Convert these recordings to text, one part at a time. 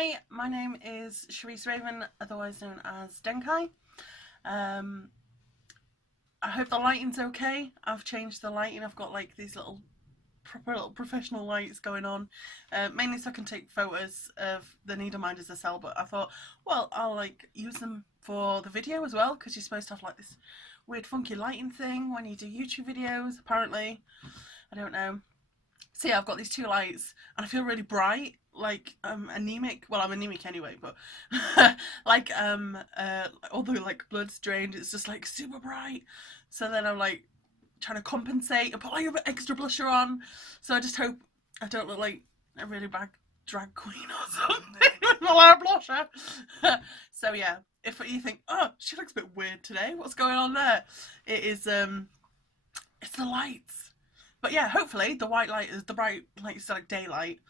Hi, my name is Sharice Raven, otherwise known as Denkai. I hope the lighting's okay. I've changed the lighting. I've got like these proper little professional lights going on, mainly so I can take photos of the needle minders I sell. But I thought, well, I'll like use them for the video as well, because you're supposed to have like this weird funky lighting thing when you do YouTube videos. Apparently, I don't know. So yeah, I've got these two lights and I feel really bright, like anemic. Well, I'm anemic anyway, but like although like blood's drained, it's just like super bright. So then I'm like trying to compensate and put like a bit extra blusher on. So I just hope I don't look like a really bad drag queen or something with a lot of blusher. So yeah, if you think, oh, she looks a bit weird today, what's going on there? It is it's the lights. But yeah, hopefully the white light is the bright light is like daylight.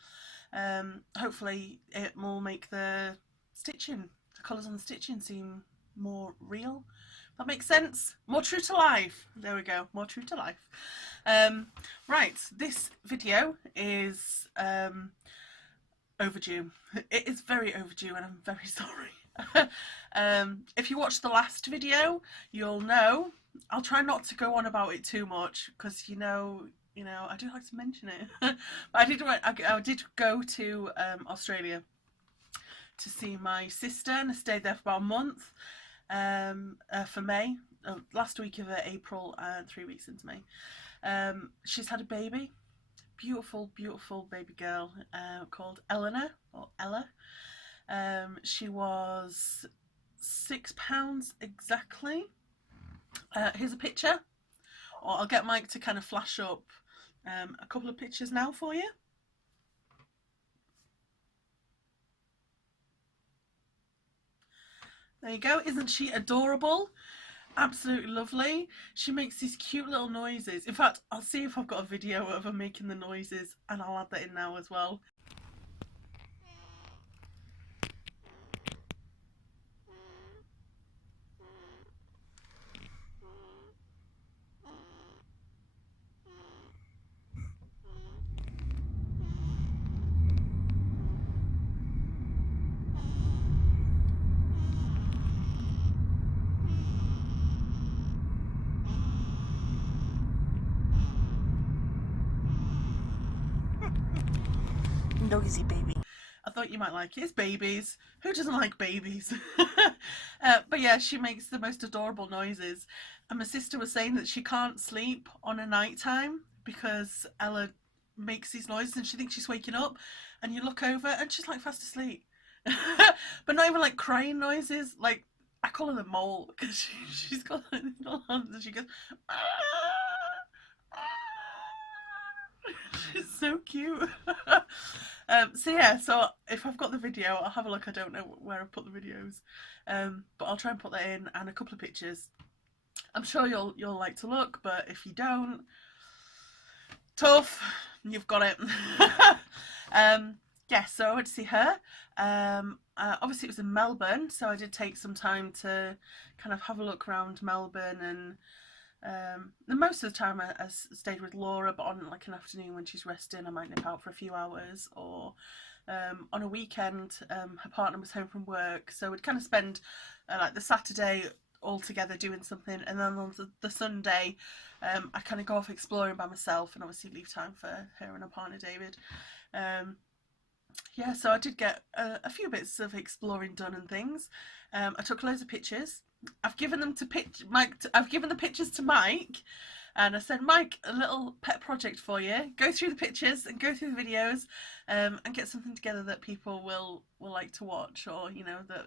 Hopefully it will make the stitching, the colours on the stitching seem more real. That makes sense. More true to life. There we go. More true to life. Right, this video is overdue. It is very overdue, and I'm very sorry. If you watched the last video, you'll know. I'll try not to go on about it too much because you know, I do like to mention it. But I did go to Australia to see my sister, and I stayed there for about a month for May, last week of April and 3 weeks into May. She's had a baby, beautiful, beautiful baby girl called Eleanor, or Ella. She was 6 pounds exactly. Here's a picture, or I'll get Mike to kind of flash up a couple of pictures now for you. There you go. Isn't she adorable? Absolutely lovely. She makes these cute little noises. In fact, I'll see if I've got a video of her making the noises, and I'll add that in now as well. Noisy baby. I thought you might like it. It's babies. Who doesn't like babies? But yeah, she makes the most adorable noises. And my sister was saying that she can't sleep on a night time because Ella makes these noises and she thinks she's waking up. And you look over and she's like fast asleep. But not even like crying noises. Like, I call her the mole because she's got little hands and she goes, ah, ah. She's so cute. So yeah, so if I've got the video, I'll have a look. I don't know where I've put the videos, but I'll try and put that in, and a couple of pictures. I'm sure you'll like to look, but if you don't, tough, you've got it. Yeah, so I went to see her. Obviously it was in Melbourne, so I did take some time to kind of have a look around Melbourne, and most of the time I stayed with Laura, but on like an afternoon when she's resting I might nip out for a few hours, or on a weekend her partner was home from work, so we'd kind of spend like the Saturday all together doing something, and then on the Sunday I kind of go off exploring by myself, and obviously leave time for her and her partner David. Yeah, so I did get a few bits of exploring done and things. I took loads of pictures. I've given them to Mike. I've given the pictures to Mike, and I said, Mike, a little pet project for you. Go through the pictures and go through the videos, and get something together that people will like to watch, or that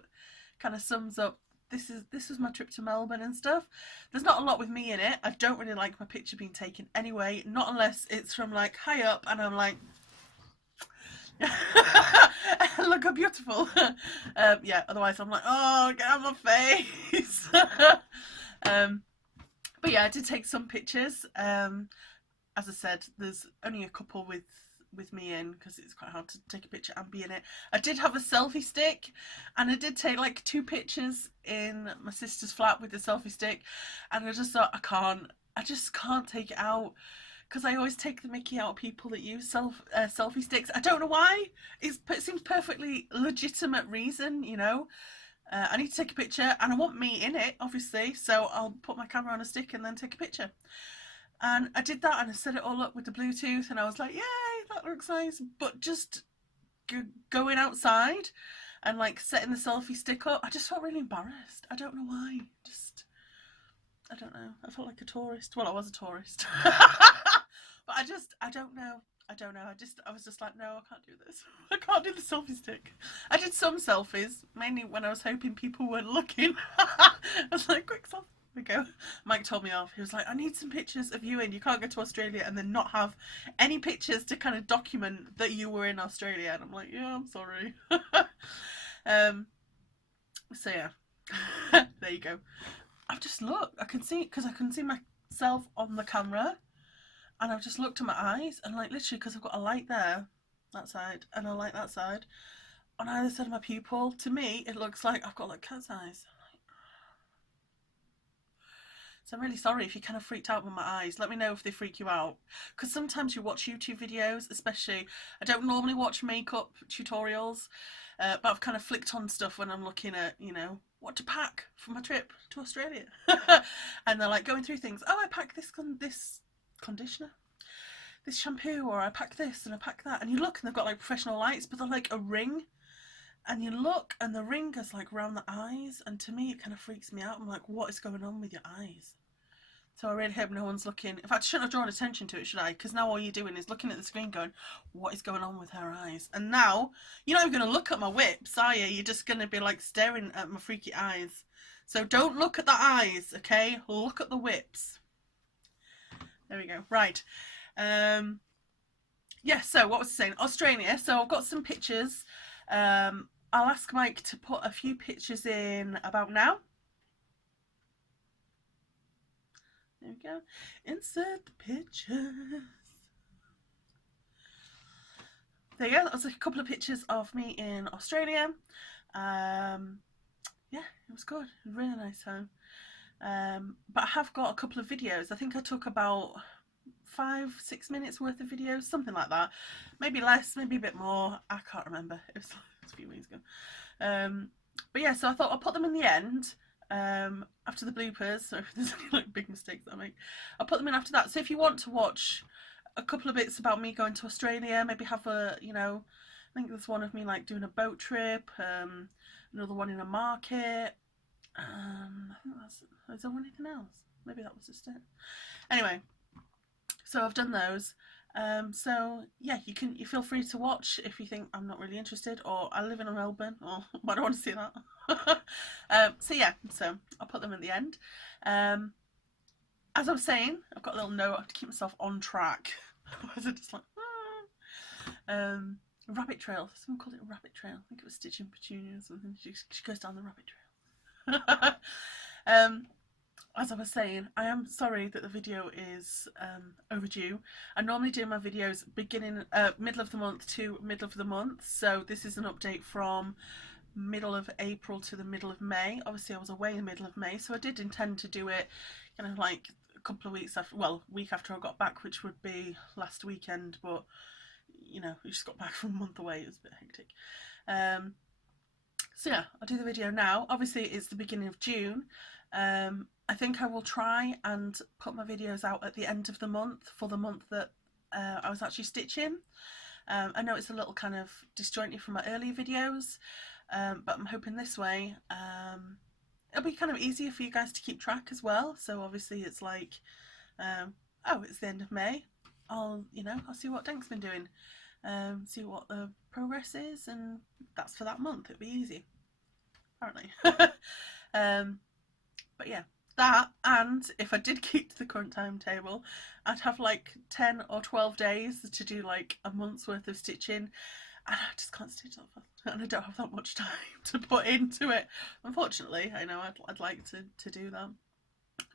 kind of sums up. This was my trip to Melbourne and stuff. There's not a lot with me in it. I don't really like my picture being taken anyway, not unless it's from like high up, and I'm like. Look how beautiful. Yeah, otherwise I'm like, oh, get out of my face. But yeah, I did take some pictures. As I said, there's only a couple with me in because it's quite hard to take a picture and be in it. I did have a selfie stick, and I did take like 2 pictures in my sister's flat with the selfie stick, and I just thought I just can't take it out because I always take the mickey out of people that use selfie sticks. I don't know why. It seems perfectly legitimate reason, you know. I need to take a picture and I want me in it, obviously, so I'll put my camera on a stick and then take a picture. And I did that and I set it all up with the Bluetooth and I was like, yay, that looks nice. But just going outside and like setting the selfie stick up, I just felt really embarrassed. I don't know why. I don't know. I felt like a tourist. Well, I was a tourist. But I don't know. I was just like, no, I can't do this. I can't do the selfie stick. I did some selfies, mainly when I was hoping people weren't looking. I was like, quick selfie. We go. Mike told me off. He was like, I need some pictures of you in. You can't go to Australia and then not have any pictures to kind of document that you were in Australia. And I'm like, yeah, I'm sorry. So yeah, there you go. I've just looked. I can see, because I can see myself on the camera, and I've just looked at my eyes, and like literally, because I've got a light there, that side, and a light that side, on either side of my pupil. To me, it looks like I've got like cat's eyes. So I'm really sorry if you kind of freaked out with my eyes. Let me know if they freak you out. Because sometimes you watch YouTube videos, especially, I don't normally watch makeup tutorials, but I've kind of flicked on stuff when I'm looking at, you know, what to pack for my trip to Australia. And they're like going through things. Oh, I packed this conditioner, this shampoo, or I packed this and I packed that. And you look and they've got like professional lights, but they're like a ring. And you look and the ring is like around the eyes, and to me it kind of freaks me out. I'm like, what is going on with your eyes? So I really hope no one's looking. In fact, I shouldn't have drawn attention to it, should I? Because now all you're doing is looking at the screen going, what is going on with her eyes? And now you're not even going to look at my whips, are you? You're just going to be like staring at my freaky eyes. So don't look at the eyes, okay? Look at the whips. There we go. Right. Yeah, so what was I saying? Australia. So I've got some pictures. I'll ask Mike to put a few pictures in about now. There we go. Insert the pictures. There you go. That was a couple of pictures of me in Australia. Yeah, it was good. It was a really nice time. But I have got a couple of videos. I think I took about 5-6 minutes worth of videos, something like that. Maybe less, maybe a bit more. I can't remember. It was a few weeks ago. But yeah, so I thought I'll put them in the end. After the bloopers, so if there's any like big mistakes that I make, I'll put them in after that. So if you want to watch a couple of bits about me going to Australia, maybe have a, you know, I think there's one of me like doing a boat trip, another one in a market. I think is there anything else? Maybe that was just it. Anyway, so I've done those. So yeah, you feel free to watch if you think I'm not really interested, or I live in Melbourne, or I don't want to see that. So yeah, so I'll put them at the end. As I was saying, I've got a little note to keep myself on track. Was it just like rabbit trail? Someone called it a rabbit trail. I think it was Stitching Petunia or something. She goes down the rabbit trail. As I was saying, I am sorry that the video is overdue. I normally do my videos middle of the month to middle of the month, so this is an update from middle of April to the middle of May. Obviously I was away in the middle of May, so I did intend to do it kind of like a couple of weeks after, well, a week after I got back, which would be last weekend, but you know, we just got back from a month away. It was a bit hectic. So yeah, I'll do the video now. Obviously it's the beginning of June. I think I will try and put my videos out at the end of the month for the month that I was actually stitching. I know it's a little kind of disjointed from my earlier videos, but I'm hoping this way it'll be kind of easier for you guys to keep track as well. So obviously it's like, oh, it's the end of May. I'll see what Denk's been doing, see what the progress is, and that's for that month. It'll be easy, apparently. But yeah, that, and if I did keep to the current timetable, I'd have like 10 or 12 days to do like a month's worth of stitching, and I just can't stitch that fast, and I don't have that much time to put into it, unfortunately. I know I'd like to do that,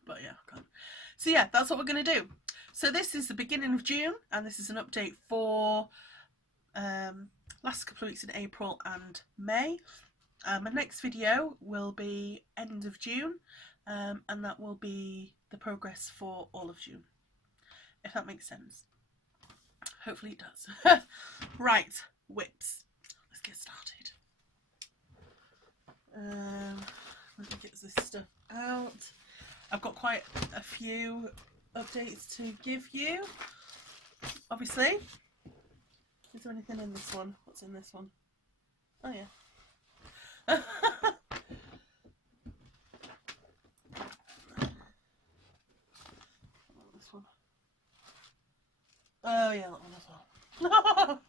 but yeah, I can't. So yeah, that's what we're going to do. So this is the beginning of June, and this is an update for last couple of weeks in April and May. My next video will be end of June, and that will be the progress for all of June. if that makes sense. Hopefully it does. Right, whips. Let's get started. Let me get this stuff out. I've got quite a few updates to give you, obviously. Is there anything in this one? What's in this one? Oh yeah. This one. Oh yeah, that one as well.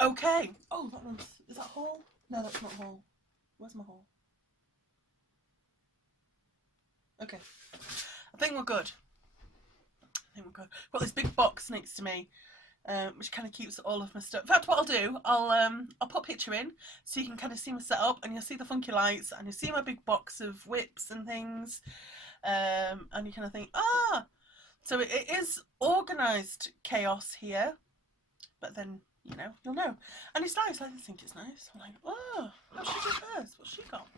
Okay. Oh, that one's... Is that whole? No, that's not whole. Where's my hole? Okay. I think we're good. Got this big box next to me, which kind of keeps all of my stuff. In fact, what I'll do, I'll put a picture in so you can kind of see my setup, and you'll see the funky lights, and you'll see my big box of whips and things, and you kind of think, ah, so it is organised chaos here, but then, you know, you'll know. And it's nice. I think it's nice. I'm like, oh, how's she do hers? What's she got?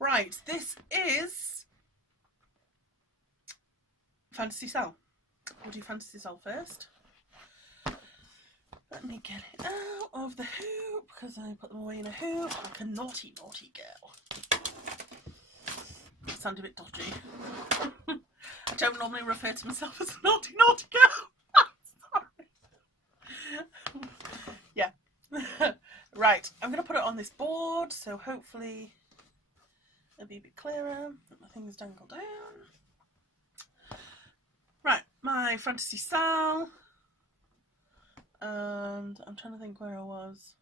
Right, this is Fantasy Cell. We'll do Fantasy Cell first. Let me get it out of the hoop, because I put them away in a hoop like a naughty, naughty girl. That sounded a bit dodgy. I don't normally refer to myself as a naughty, naughty girl. Sorry. Yeah. Right, I'm going to put it on this board, so hopefully it'll be a bit clearer. Let my things dangle down. Right, my Fantasy Cell. And I'm trying to think where I was.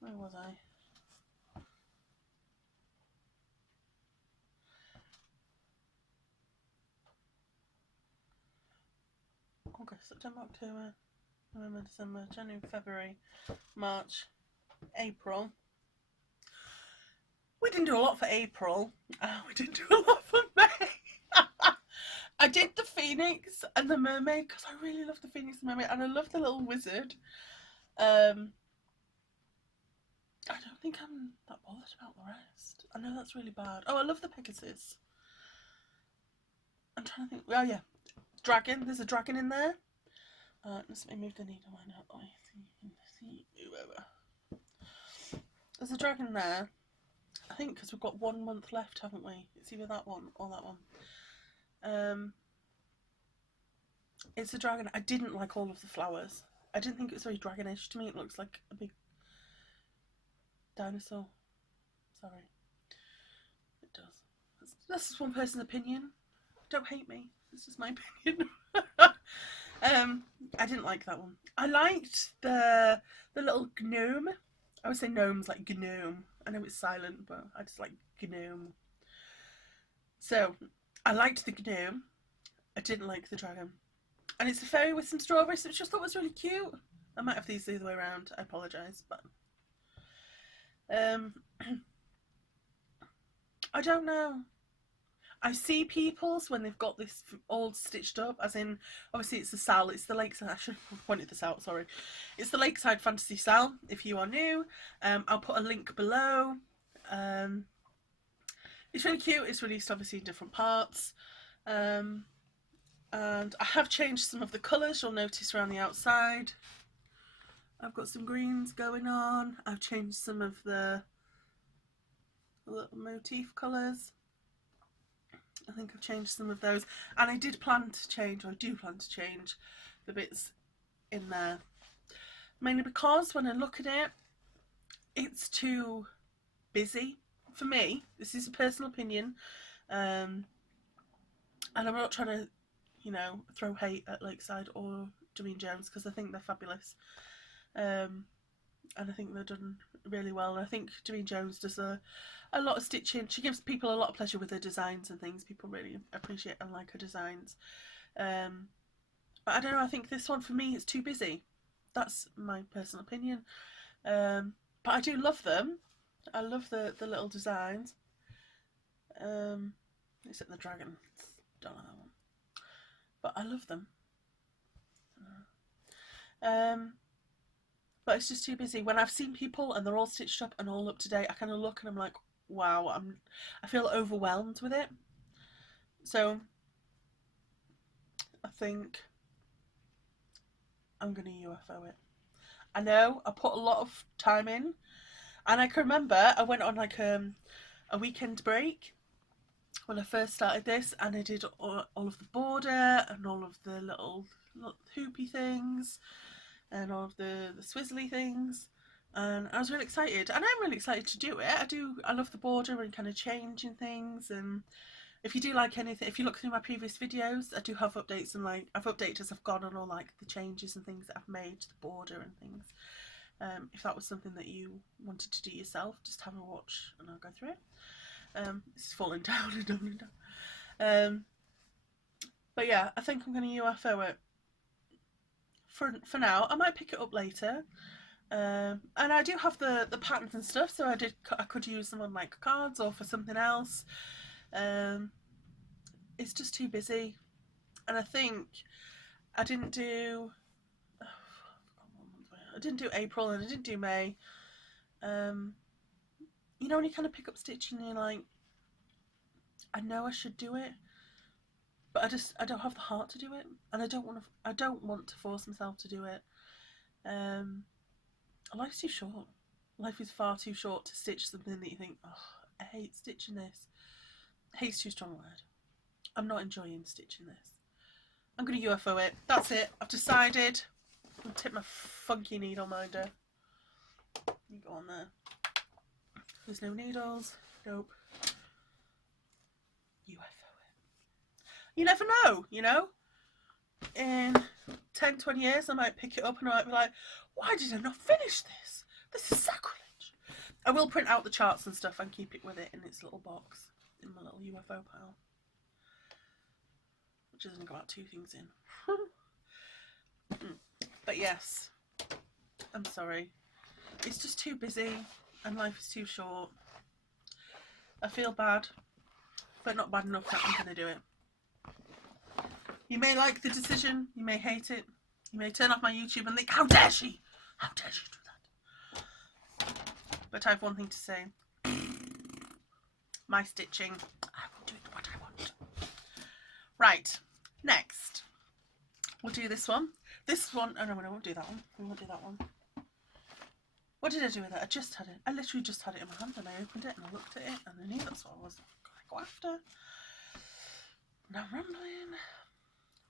Where was I? August, September, October, November, December, January, February, March, April. We didn't do a lot for April. We didn't do a lot for May. I did the Phoenix and the Mermaid because I really love the Phoenix and Mermaid, and I love the little wizard. I don't think I'm that bothered about the rest. I know that's really bad. Oh, I love the Pegasus. I'm trying to think. Oh yeah, dragon. There's a dragon in there. Let's move the needle line out. There's a dragon there. I think because we've got 1 month left, haven't we? It's either that one or that one. It's a dragon. I didn't like all of the flowers. I didn't think it was very dragonish. To me it looks like a big dinosaur. Sorry. It does. That's just one person's opinion. Don't hate me. It's just my opinion. I didn't like that one. I liked the little gnome. I would say gnomes like gnome. I know it's silent, but I just like gnome. So I liked the gnome. I didn't like the dragon. And it's a fairy with some strawberries, which I just thought was really cute. I might have these the other way around. I apologise, but I don't know. I see people's when they've got this all stitched up, as in, obviously it's the Cell, it's the Lakeside, I should have pointed this out, sorry. It's the Lakeside Fantasy Cell, if you are new. I'll put a link below. It's really cute, it's released obviously in different parts. And I have changed some of the colours, you'll notice around the outside. I've got some greens going on. I've changed some of the little motif colours. I think I've changed some of those, and I did plan to change, or I do plan to change the bits in there, mainly because when I look at it, it's too busy for me. This is a personal opinion, and I'm not trying to, you know, throw hate at Lakeside or Jameen Jones, because I think they're fabulous, and I think they're done really well. And I think Jameen Jones does a lot of stitching. She gives people a lot of pleasure with her designs and things. People really appreciate and like her designs. But I don't know, I think this one for me is too busy. That's my personal opinion. But I do love them. I love the little designs. Except the dragon. Don't like that one. But I love them. But it's just too busy. When I've seen people and they're all stitched up and all up to date, I kind of look and I'm like, wow, I feel overwhelmed with it. So I think I'm going to UFO it. I know I put a lot of time in, and I can remember I went on like a weekend break when I first started this, and I did all of the border and all of the little hoopy things and all of the swizzly things, and I was really excited, and I'm really excited to do it. I love the border and kind of changing things. And if you do like anything, if you look through my previous videos, I do have updates, and like I've updated as I've gone on all like the changes and things that I've made to the border and things. If that was something that you wanted to do yourself, just have a watch and I'll go through it. It's falling down and down and down. But yeah, I think I'm going to UFO it for now. I might pick it up later. And I do have the patterns and stuff, so I could use them on like cards or for something else. It's just too busy, and I think I didn't do April and I didn't do May. You know when you kind of pick up stitching and you're like, I know I should do it, but I don't have the heart to do it, and I don't want to force myself to do it. Life's too short. Life is far too short to stitch something that you think, oh, I hate stitching this. Hate's too strong a word. I'm not enjoying stitching this. I'm going to UFO it. That's it. I've decided. I'm going to tip my funky needle minder. You go on there. There's no needles. Nope. UFO it. You never know, you know? In 10, 20 years, I might pick it up and I might be like, why did I not finish this? This is sacrilege. I will print out the charts and stuff and keep it with it in its little box in my little UFO pile, which doesn't go out 2 things in. But yes, I'm sorry. It's just too busy and life is too short. I feel bad, but not bad enough that I'm going to do it. You may like the decision, you may hate it, you may turn off my YouTube and think, how dare she? How dare she do that? But I have one thing to say. My stitching, I will do what I want. Right, next. We'll do this one. This one, oh no, I won't do that one. We won't do that one. What did I do with it? I just had it. I literally just had it in my hand and I opened it and I looked at it and I knew that's what I was going to go after. Now rambling.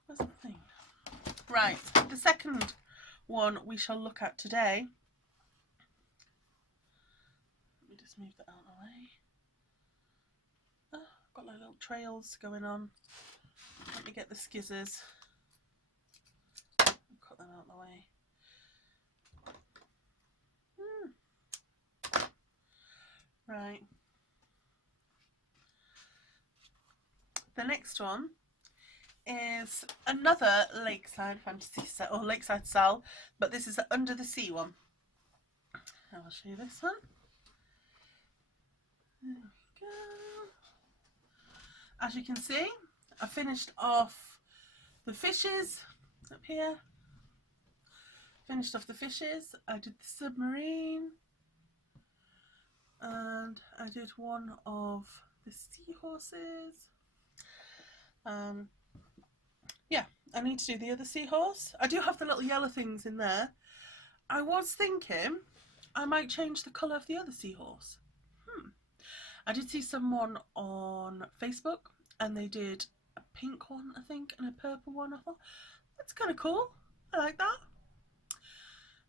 Where's the thing? Right, the second one we shall look at today. Let me just move that out of the way. Oh, I've got like little trails going on. Let me get the skizzers. Cut them out of the way. Right. The next one is another lakeside fantasy set, or lakeside cell, but this is the under the sea one. I'll show you this one. There we go. As you can see, I finished off the fishes up here. Finished off the fishes. I did the submarine. And I did one of the seahorses. Yeah, I need to do the other seahorse. I do have the little yellow things in there. I was thinking I might change the colour of the other seahorse. I did see someone on Facebook and they did a pink one, I think, and a purple one. I thought, that's kind of cool. I like that.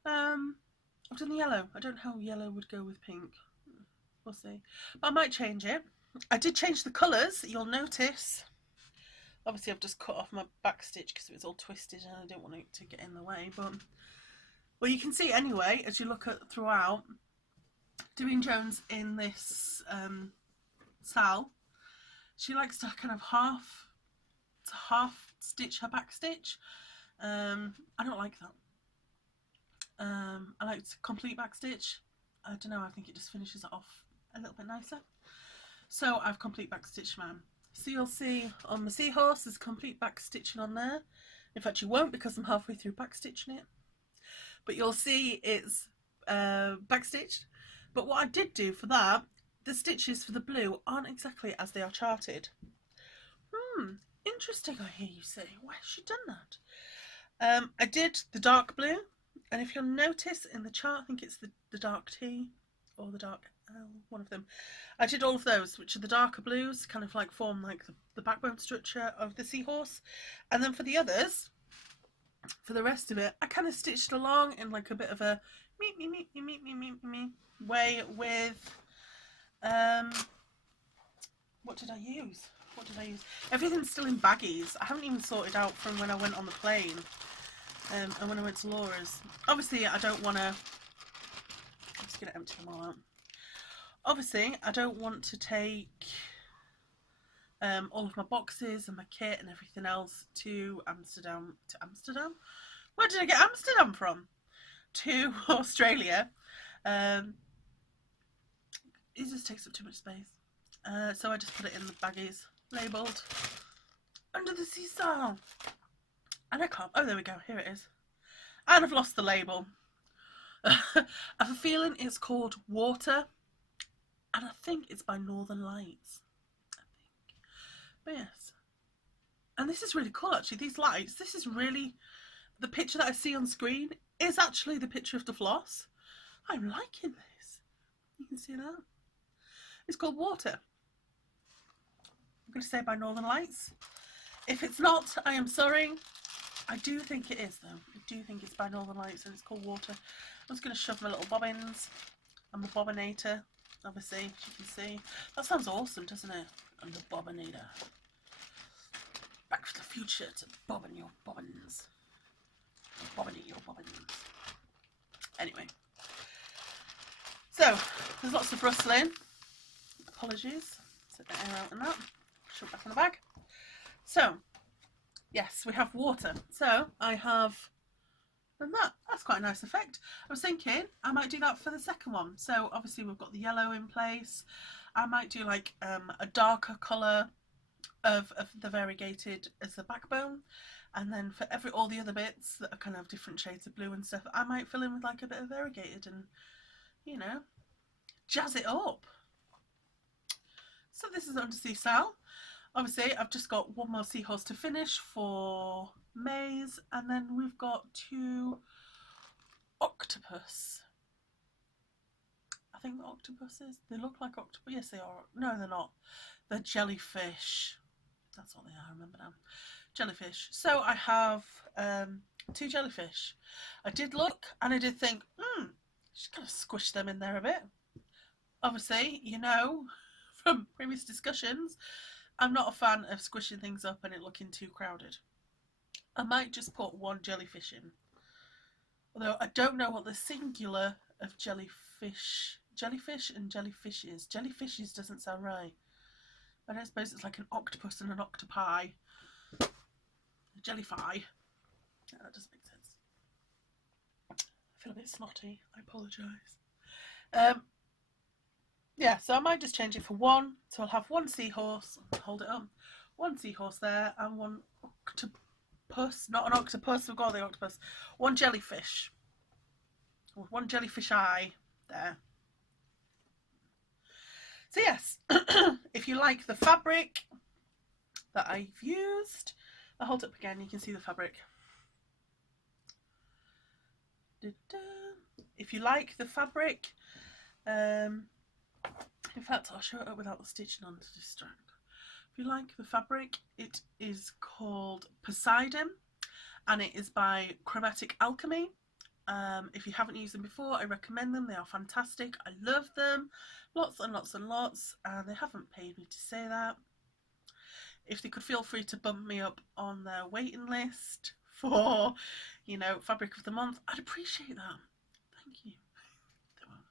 I've done the yellow. I don't know how yellow would go with pink. We'll see. But I might change it. I did change the colours, you'll notice. Obviously I've just cut off my back stitch because it was all twisted and I didn't want it to get in the way. But well, you can see anyway, as you look at throughout, Doing Jones in this Sal, she likes to kind of half stitch her back stitch. I don't like that. I like to complete back stitch. I don't know, I think it just finishes it off a little bit nicer. So I've complete back stitched mine. So you'll see on the seahorse there's complete back stitching on there. In fact you won't because I'm halfway through back stitching it. But you'll see it's back stitched. But what I did do for that, the stitches for the blue aren't exactly as they are charted. Interesting, I hear you say. Why has she done that? I did the dark blue, and if you'll notice in the chart, I think it's the dark T or the dark L, one of them. I did all of those, which are the darker blues, kind of like form like the backbone structure of the seahorse. And then for the others, for the rest of it, I kind of stitched along in like a bit of a me way with, what did I use? What did I use? Everything's still in baggies. I haven't even sorted out from when I went on the plane and when I went to Laura's. Obviously, I don't want to... I'm just going to empty them all out. Obviously, I don't want to take all of my boxes and my kit and everything else to Amsterdam. To Amsterdam? Where did I get Amsterdam from? To Australia. It just takes up too much space. So I just put it in the baggies, labelled Under the Sea Style. And I can't. Oh, there we go. Here it is. And I've lost the label. I have a feeling it's called Water. And I think it's by Northern Lights. I think. But yes. And this is really cool, actually. These lights, this is really... The picture that I see on screen is actually the picture of the floss. I'm liking this. You can see that. It's called Water. I'm going to say by Northern Lights. If it's not, I am sorry. I do think it is, though. I do think it's by Northern Lights and it's called Water. I'm just going to shove my little bobbins. I'm a bobbinator, obviously, as you can see. That sounds awesome, doesn't it? I'm the bobbinator. Back to the future to bobbin your bobbins. Bobbinate your bobbins. Anyway. So, there's lots of rustling. Apologies. Set the air out and that. Shove it back in the bag. So, yes, we have water. So, I have done that. That's quite a nice effect. I was thinking I might do that for the second one. So, obviously we've got the yellow in place. I might do like a darker colour of the variegated as the backbone. And then for all the other bits that are kind of different shades of blue and stuff, I might fill in with like a bit of variegated and, you know, jazz it up. So this is Undersea Style. Obviously, I've just got one more seahorse to finish for May's, and then we've got 2 octopus. I think the octopuses, they look like octopus. Yes, they are. No, they're not. They're jellyfish. That's what they are, I remember now. Jellyfish. So I have 2 jellyfish. I did look and I did think, just kind of squish them in there a bit. Obviously, you know, from previous discussions, I'm not a fan of squishing things up and it looking too crowded. I might just put 1 jellyfish in. Although I don't know what the singular of jellyfish and jellyfish is. Jellyfishes doesn't sound right. But I suppose it's like an octopus and an octopi. A jellyfi. Yeah, that doesn't make sense. I feel a bit snotty. I apologise. Yeah, so I might just change it for 1. So I'll have 1 seahorse. Hold it up. 1 seahorse there and 1 octopus. Not an octopus. We've got the octopus. 1 jellyfish. Or 1 jellyfish eye there. So yes, if you like the fabric that I've used, I'll hold it up again, you can see the fabric. If you like the fabric, in fact I'll show it up without the stitching on to distract. If you like the fabric, it is called Poseidon and it is by Chromatic Alchemy. If you haven't used them before, I recommend them. They are fantastic. I love them. Lots and lots and lots. They haven't paid me to say that. If they could feel free to bump me up on their waiting list for, you know, Fabric of the Month, I'd appreciate that. Thank you. They won't.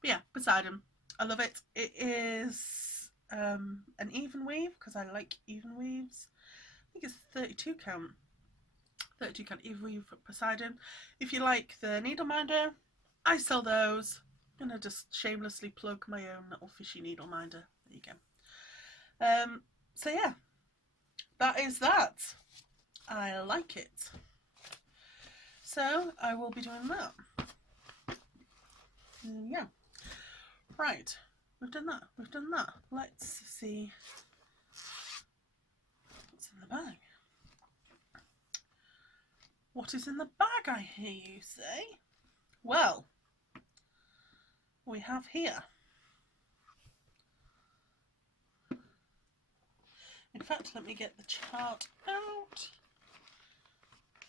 But yeah, Poseidon. I love it. It is an even weave because I like even weaves. I think it's 32 count. 32 count even weave for Poseidon. If you like the needle minder, I sell those. I'm going to just shamelessly plug my own little fishy needle minder. There you go. So yeah, that is that. I like it. So I will be doing that. Yeah. Right. We've done that. We've done that. Let's see the bag? What is in the bag, I hear you say? Well, we have here. In fact, let me get the chart out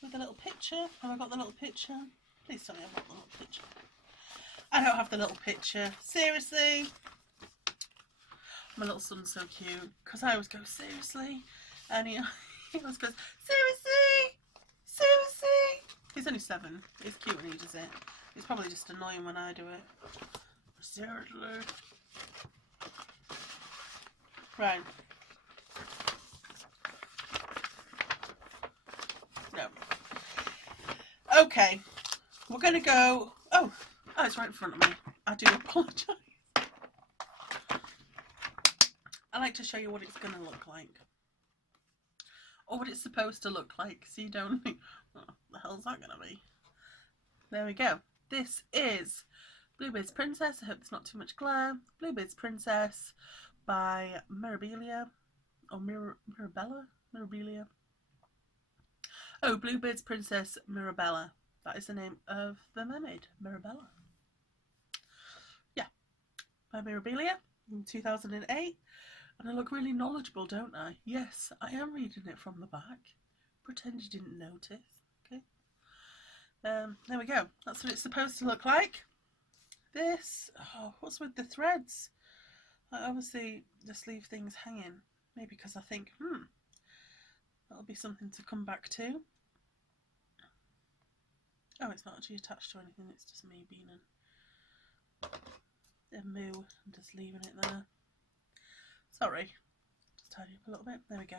with a little picture. Have I got the little picture? Please tell me I've got the little picture. I don't have the little picture. Seriously? My little son's so cute because I always go, seriously? And he always goes, seriously? Seriously? He's only 7. He's cute when he does it. It's probably just annoying when I do it. Seriously? Right. No. Okay. We're going to go... Oh, it's right in front of me. I do apologise. I like to show you what it's going to look like. Or what it's supposed to look like, so you don't think, what the hell's that going to be? There we go. This is Bluebeard's Princess. I hope there's not too much glare. Bluebeard's Princess by Mirabilia. Or Mirabella? Mirabilia. Oh, Bluebeard's Princess Mirabella. That is the name of the mermaid, Mirabella. Yeah, by Mirabilia in 2008. And I look really knowledgeable, don't I? Yes, I am reading it from the back. Pretend you didn't notice. Okay. There we go. That's what it's supposed to look like. This, what's with the threads? I obviously just leave things hanging. Maybe because I think, that'll be something to come back to. Oh, it's not actually attached to anything. It's just me being a moo and just leaving it there. Sorry, just tidy up a little bit. There we go.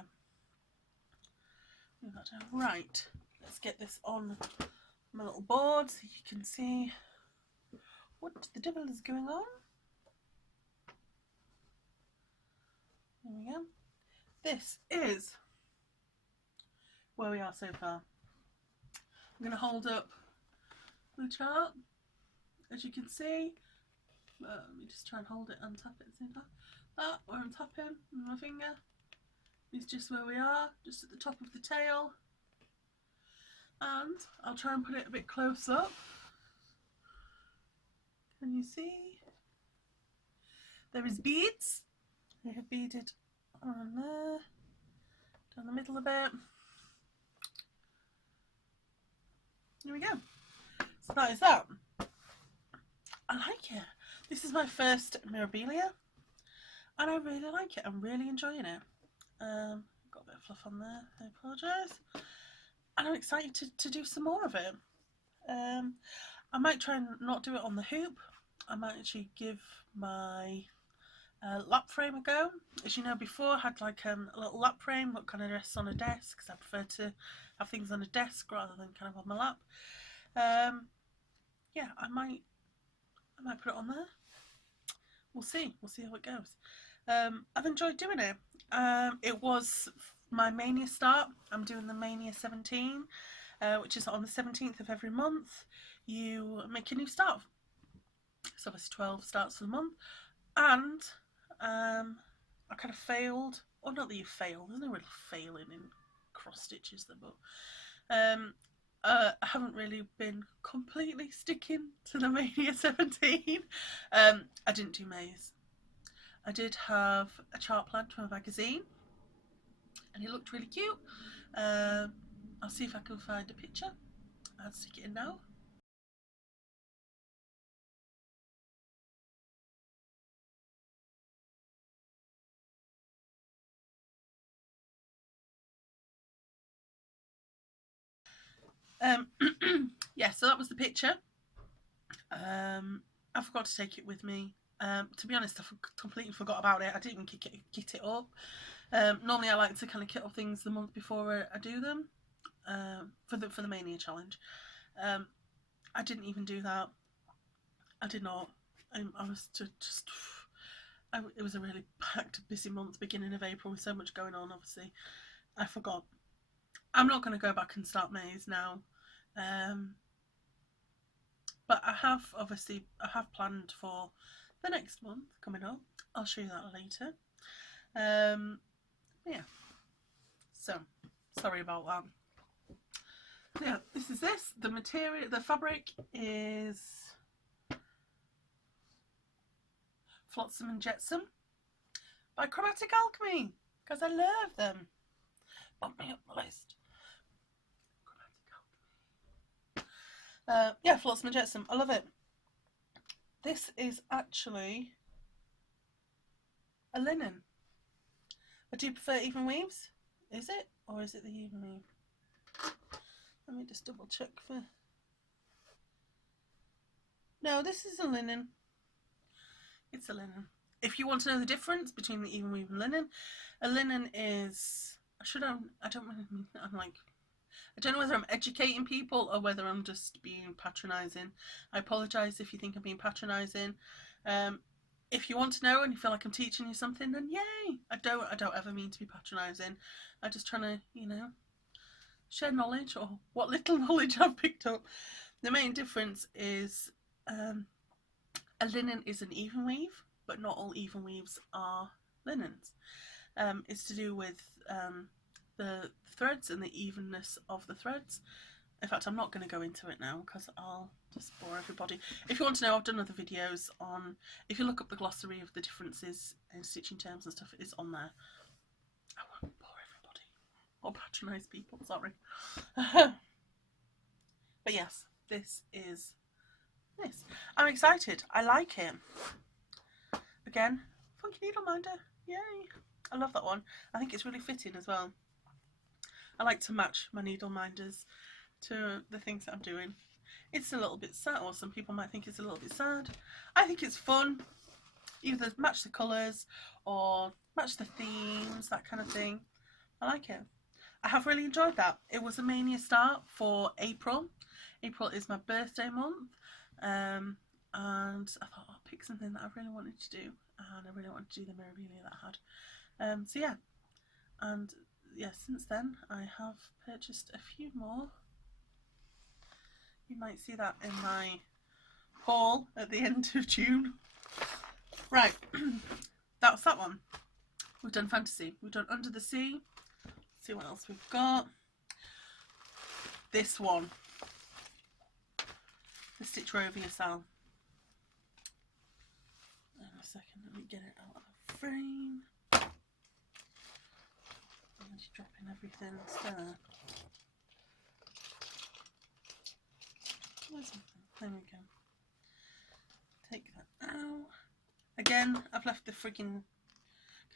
Move that down. Right, let's get this on my little board so you can see what the devil is going on. There we go. This is where we are so far. I'm going to hold up the chart, as you can see. Let me just try and hold it and tap it at the same time. That, where I'm tapping with my finger, is just where we are, just at the top of the tail. And I'll try and put it a bit close up. Can you see? There is beads. I have beaded on there, down the middle a bit. Here we go. So that is that. I like it. This is my first Mirabilia. And I really like it. I'm really enjoying it. Got a bit of fluff on there. I apologise. And I'm excited to do some more of it. I might try and not do it on the hoop. I might actually give my lap frame a go. As you know, before I had like a little lap frame that kind of rests on a desk because I prefer to have things on a desk rather than kind of on my lap. Yeah, I might put it on there. We'll see how it goes. I've enjoyed doing it. It was my Mania start. I'm doing the Mania 17, which is on the 17th of every month. You make a new start. So obviously 12 starts for the month. And I kind of failed. Or not that you fail. There's no real failing in cross stitches though. But I haven't really been completely sticking to the Mania 17. I didn't do maze. I did have a chart planned from a magazine and it looked really cute. I'll see if I can find a picture. I'll stick it in now. Yeah, so that was the picture. I forgot to take it with me. To be honest, I completely forgot about it. I didn't even kit it up. Normally I like to kind of kit up things the month before I do them, for the Mania challenge. I didn't even do that. I did not. I was it was a really packed, busy month, beginning of April, with so much going on, obviously. I forgot. I'm not going to go back and start maze now. But I have planned for the next month coming up. I'll show you that later. Yeah. So sorry about that. Yeah, this is this. The material, the fabric is Flotsam and Jetsam by Chromatic Alchemy, because I love them. Bump me up the list. Chromatic Alchemy. Yeah, Flotsam and Jetsam. I love it. This is actually a linen. I do prefer even weaves. Is it? Or is it the even weave? Let me just double check for... No, this is a linen. It's a linen. If you want to know the difference between the even weave and linen, a linen is... I don't know whether I'm educating people or whether I'm just being patronising. I apologise if you think I'm being patronising. If you want to know and you feel like I'm teaching you something, then yay! I don't ever mean to be patronising. I'm just trying to, you know, share knowledge, or what little knowledge I've picked up. The main difference is a linen is an even weave, but not all even weaves are linens. It's to do with the threads and the evenness of the threads. In fact, I'm not going to go into it now because I'll just bore everybody. If you want to know, I've done other videos on, if you look up the glossary of the differences in stitching terms and stuff, it's on there. I won't bore everybody or patronise people, sorry. But yes, this is this. I'm excited. I like it. Again, Funky Needle Minder. Yay. I love that one. I think it's really fitting as well. I like to match my needle minders to the things that I'm doing. It's a little bit sad, or some people might think it's a little bit sad. I think it's fun. Either match the colours or match the themes, that kind of thing. I like it. I have really enjoyed that. It was a mania start for April. April is my birthday month. And I thought I'll pick something that I really wanted to do. And I really wanted to do the Mirabilia that I had. So yeah. And yeah, since then I have purchased a few more. You might see that in my haul at the end of June. Right, that's that one. We've done fantasy. We've done Under the Sea. Let's see what else we've got. This one. The Stitch Rovia Sal. In a second, let me get it out of the frame. I'm just dropping everything there. There we go. Take that out. Again, I've left the friggin... Can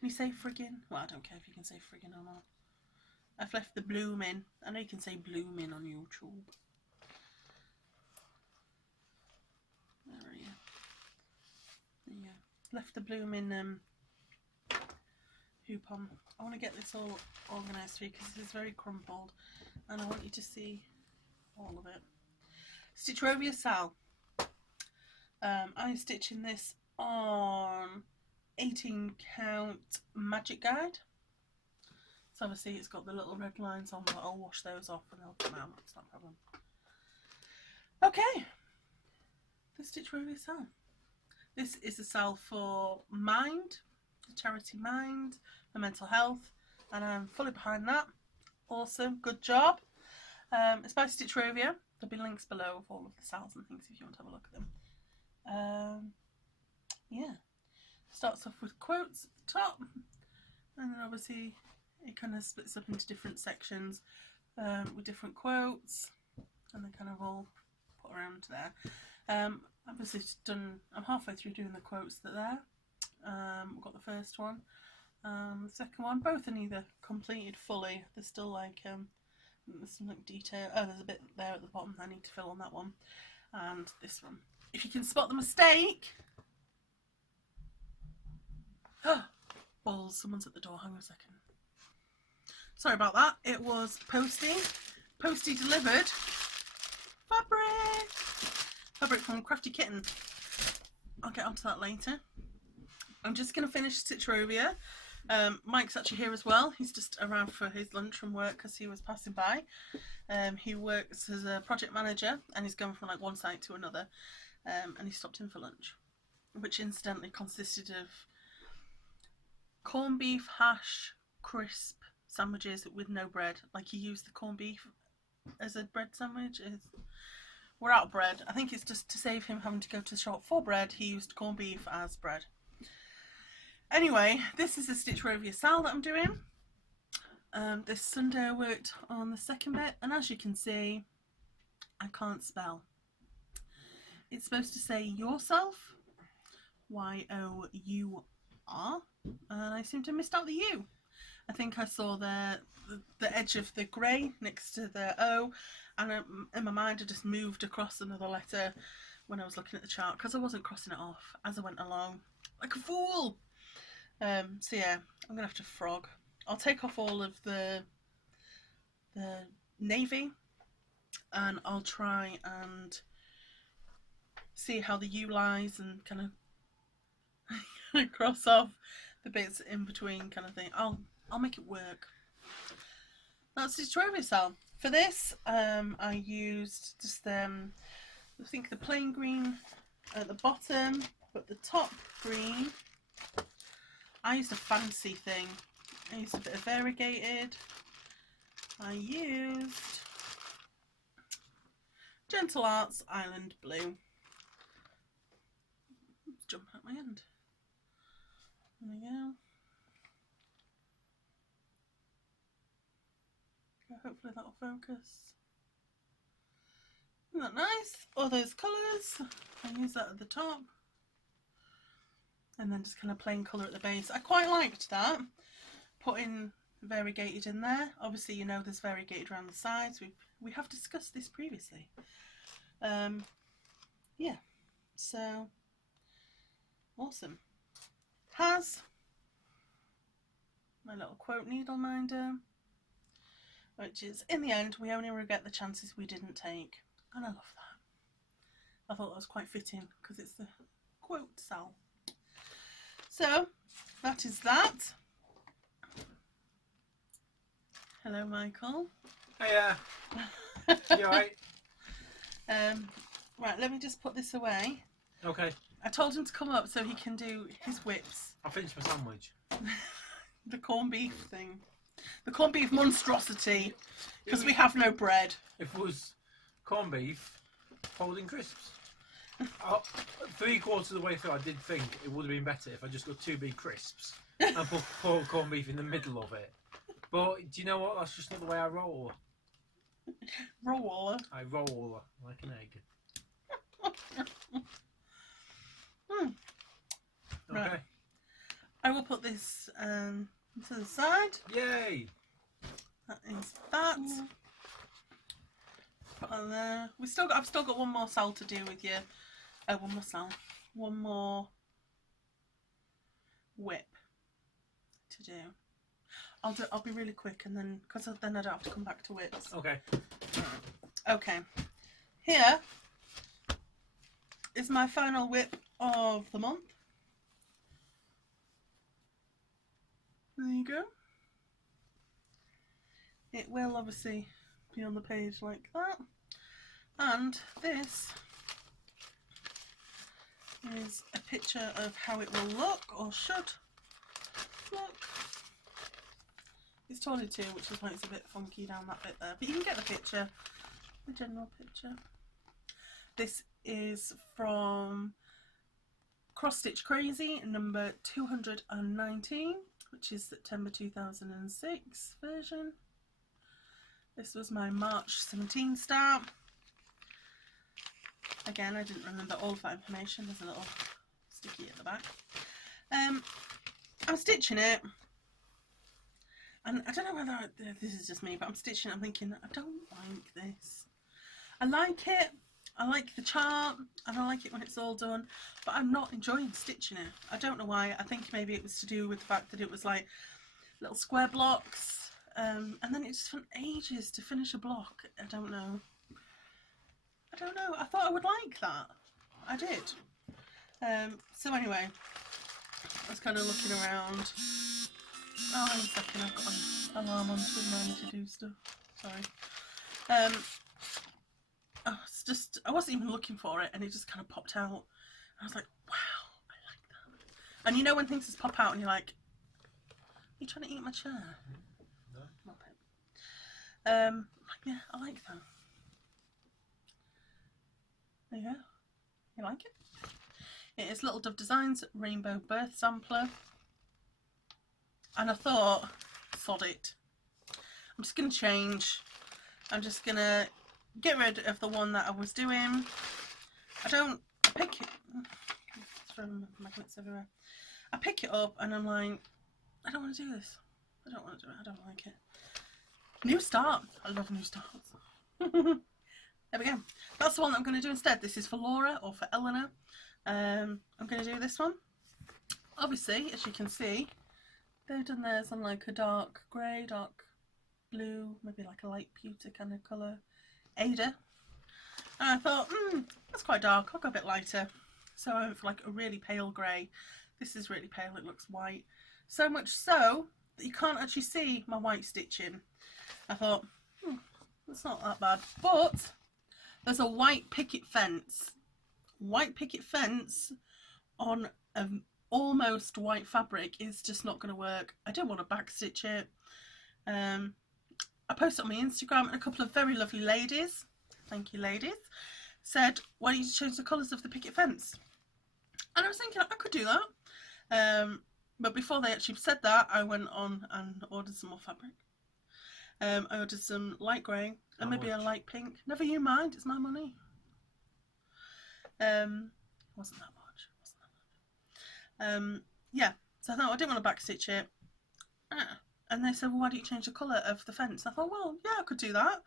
you say friggin? Well, I don't care if you can say friggin or not. I've left the bloom in. I know you can say bloom in on YouTube. Where are you? There you go. Left the bloom in hoop on. I want to get this all organised for you because this is very crumpled and I want you to see all of it. Stitch Rovia Sal. I'm stitching this on 18 count magic guide. So obviously it's got the little red lines on, but I'll wash those off and they'll come out, it's not a problem. Okay, the Stitch Rovia Sal. This is a sal for Mind, the charity Mind, for mental health, and I'm fully behind that. Awesome, good job. It's by Stitch Rovia. There'll be links below of all of the sals and things if you want to have a look at them. Yeah, starts off with quotes at the top, and then obviously it kind of splits up into different sections with different quotes, and they're kind of all put around there. Obviously done. I'm halfway through doing the quotes that are there. We've got the first one, the second one. Both are neither completed fully. There's still like there's some like detail. Oh, there's a bit there at the bottom I need to fill on that one, and this one. If you can spot the mistake. Balls, someone's at the door, hang on a second. Sorry about that, it was Posty delivered fabric from Crafty Kitten. I'll get onto that later. I'm just going to finish Stitch Rovia. Mike's actually here as well. He's just arrived for his lunch from work because he was passing by. He works as a project manager and he's going from like one site to another, and he stopped in for lunch, which incidentally consisted of corned beef hash, crisp, sandwiches with no bread. Like he used the corned beef as a bread sandwich. We're out of bread. I think it's just to save him having to go to the shop for bread, he used corned beef as bread. Anyway, this is the Stitch Wherever You Sal that I'm doing. This Sunday I worked on the second bit, and as you can see, I can't spell. It's supposed to say yourself, Y-O-U-R, and I seem to have missed out the U. I think I saw the edge of the grey next to the O, and in my mind I just moved across another letter when I was looking at the chart, because I wasn't crossing it off as I went along, like a fool. So yeah, I'm gonna have to frog. I'll take off all of the navy, and I'll try and see how the U lies and kind of cross off the bits in between, kind of thing. I'll make it work. That's Stitch Wherever You Sal. For this, I used just I think the plain green at the bottom, but the top green, I used a fancy thing. I used a bit of variegated. I used Gentle Arts Island Blue. It's jumping at my end. There we go. Hopefully that'll focus. Isn't that nice? All those colours. I use that at the top. And then just kind of plain colour at the base. I quite liked that. Putting variegated in there. Obviously, you know there's variegated around the sides. We have discussed this previously. Yeah. So awesome. Has my little quote needle minder, which is, in the end, we only regret the chances we didn't take. And I love that. I thought that was quite fitting, because it's the quote Sal. So, that is that. Hello, Michael. Hiya. You alright? Right, let me just put this away. Okay. I told him to come up so he can do his whips. I finished my sandwich. The corned beef thing. The corned beef monstrosity. Because we have no bread. If it was corned beef, holding crisps. 3/4 of the way through, I did think it would have been better if I just got 2 big crisps and put corned beef in the middle of it. But do you know what? That's just not the way I roll. Roll. I roll like an egg. Okay. Right. I will put this to the side. Yay! That is that. Put on there. I've still got one more Sal to do with you. One more Sal. One more whip to do. I'll be really quick, and then because then I don't have to come back to whips. Okay. Okay. Here is my final whip of the month. There you go. It will obviously be on the page like that. And this is a picture of how it will look, or should look. It's 22, which is why it's a bit funky down that bit there. But you can get the picture, the general picture. This is from Cross Stitch Crazy, number 219, which is September 2006 version. This was my March 17 start. Again, I didn't remember all of that information. There's a little sticky at the back. I'm stitching it, and I don't know whether this is just me, but I'm stitching it, I'm thinking, I don't like this. I like it, I like the chart, and I like it when it's all done, but I'm not enjoying stitching it. I don't know why. I think maybe it was to do with the fact that it was like little square blocks, and then it just took ages to finish a block. I don't know. I thought I would like that. I did. So anyway, I was kind of looking around. Oh, hang on a second, I've got an alarm on to remind me to do stuff. Sorry. It's just, I wasn't even looking for it, and it just kind of popped out. I was like, wow, I like that. And you know when things just pop out and you're like, are you trying to eat my chair? No. Yeah, I like that. There you go. You like it? It is Little Dove Designs Rainbow Birth Sampler. And I thought, sod it. I'm just going to change. I'm just going to get rid of the one that I was doing. I pick it. Throw magnets everywhere. I pick it up and I'm like, I don't want to do this. I don't want to do it. I don't like it. New start. I love new starts. There we go. That's the one that I'm going to do instead. This is for Laura or for Eleanor. I'm going to do this one. Obviously, as you can see, they've done theirs on like a dark grey, dark blue, maybe like a light pewter kind of colour. Ada. And I thought, that's quite dark. I'll go a bit lighter. So I went for like a really pale grey. This is really pale. It looks white. So much so that you can't actually see my white stitching. I thought, that's not that bad. But there's a white picket fence. White picket fence on an almost white fabric is just not going to work. I don't want to back stitch it. I posted on my Instagram and a couple of very lovely ladies, thank you ladies, said, why don't you change the colours of the picket fence? And I was thinking I could do that. But before they actually said that, I went on and ordered some more fabric. I ordered some light grey and maybe a light pink. Never you mind, it's my money. Wasn't that much. Yeah, so I thought I didn't want to backstitch it. And they said, well, why don't you change the colour of the fence? I thought, well, yeah, I could do that.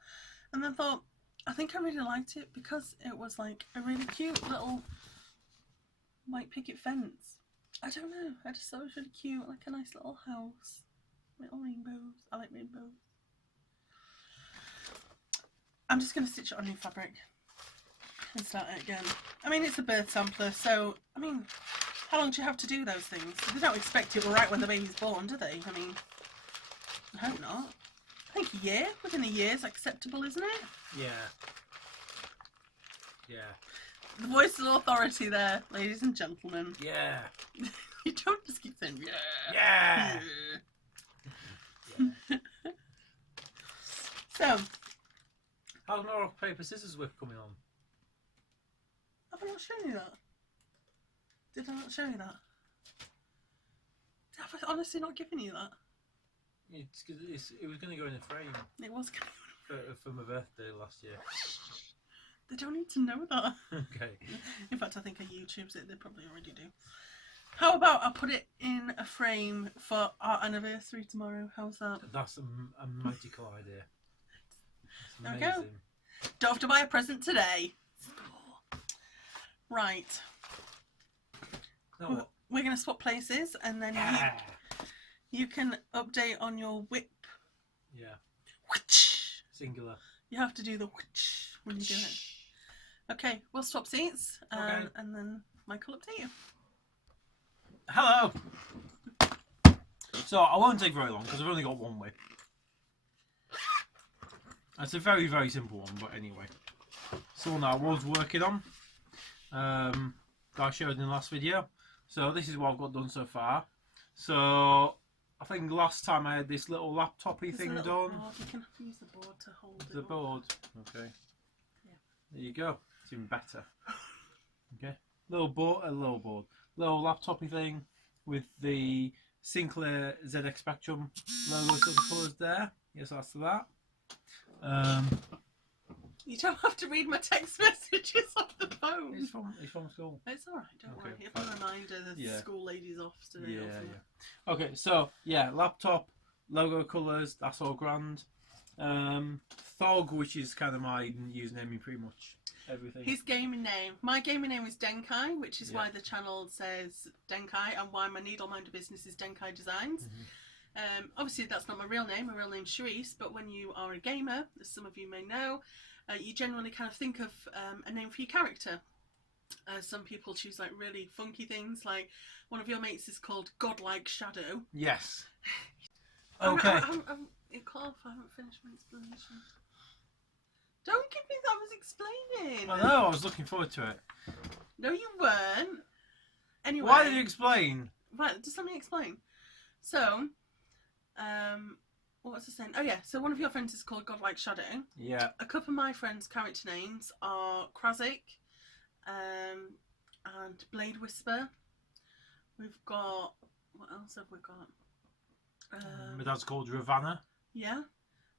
And then thought, I think I really liked it because it was like a really cute little white picket fence. I don't know, I just thought it was really cute, like a nice little house. Little rainbows. I like rainbows. I'm just going to stitch it on new fabric and start it again. I mean, it's a birth sampler, so, I mean, how long do you have to do those things? They don't expect it right when the baby's born, do they? I mean, I hope not. I think a year, within a year is acceptable, isn't it? Yeah. Yeah. The voice of authority there, ladies and gentlemen. Yeah. You don't just keep saying, yeah. Yeah. Yeah. So, how's my rock, paper, scissors whip coming on? have I not shown you that? Did I not show you that? Have I honestly not given you that? It's because it was going to go in a frame It was for my birthday last year. They don't need to know that. Okay. In fact, I think I YouTubes it. They probably already do. How about I put it in a frame for our anniversary tomorrow? How's that? That's a magical idea. There we That's amazing. go. Don't have to buy a present today. Right. Now what? We're going to swap places and then you can update on your whip. Yeah. Whoosh. Singular. You have to do the whoosh when you do it. Okay, we'll swap seats Okay. and then Michael will update you. Hello! So, I won't take very long because I've only got one whip. It's a very, very simple one, but anyway. It's the one that I was working on. That I showed in the last video. So, this is what I've got done so far. So, I think last time I had this little laptopy thing done. Board. You can use the board to hold it. The board. Okay. Yeah. There you go. It's even better. Okay. Little board. Little laptopy thing with the Sinclair ZX Spectrum logo sort of colours there. Yes, that's that. You don't have to read my text messages off the phone. It's from school. It's alright, don't worry. If fine. a reminder, the school lady's off today. Yeah, or something. yeah. Okay, so yeah, laptop, logo colours, that's all grand. Thog, which is kind of my username in pretty much everything. His gaming name. My gaming name is Denkai, which is why the channel says Denkai and why my needle-minder business is Denkai Designs. Mm-hmm. Obviously, that's not my real name. My real name's Charisse, but when you are a gamer, as some of you may know, you generally kind of think of a name for your character. Some people choose like really funky things, like one of your mates is called Godlike Shadow. Yes. Okay. I'm cut off. I haven't finished my explanation. Don't give me that. I was explaining. I know. I was looking forward to it. No, you weren't. Anyway. Why did you explain? Right, just let me explain. So, What was I saying? Oh yeah, so one of your friends is called Godlike Shadow. Yeah. A couple of my friends' character names are Krazik, and Blade Whisper. We've got, what else have we got? My dad's called Ravanna. Yeah,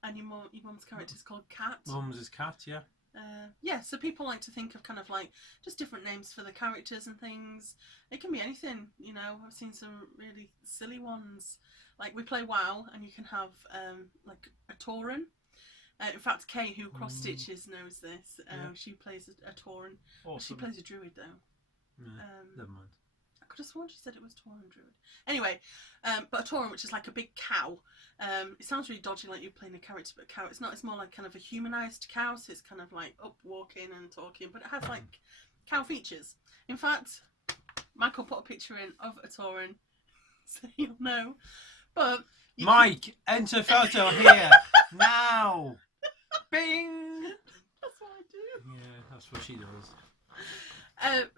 and your mum's character is called Cat. Mum's is Cat, yeah. Yeah, so people like to think of kind of like just different names for the characters and things. It can be anything, you know. I've seen some really silly ones. Like we play WoW, and you can have like a Tauren. In fact, Kay, who cross stitches, knows this. She plays a Tauren. Awesome. She plays a Druid though. Never mind. I could have sworn she said it was Tauren Druid. Anyway, but a Tauren, which is like a big cow. It sounds really dodgy, like you're playing a character, but a cow. It's not. It's more like kind of a humanized cow, so it's kind of like up walking and talking, but it has like cow features. In fact, Michael put a picture in of a Tauren, so you'll know. But Mike, enter photo here now. Bing. That's what I do. Yeah, that's what she does.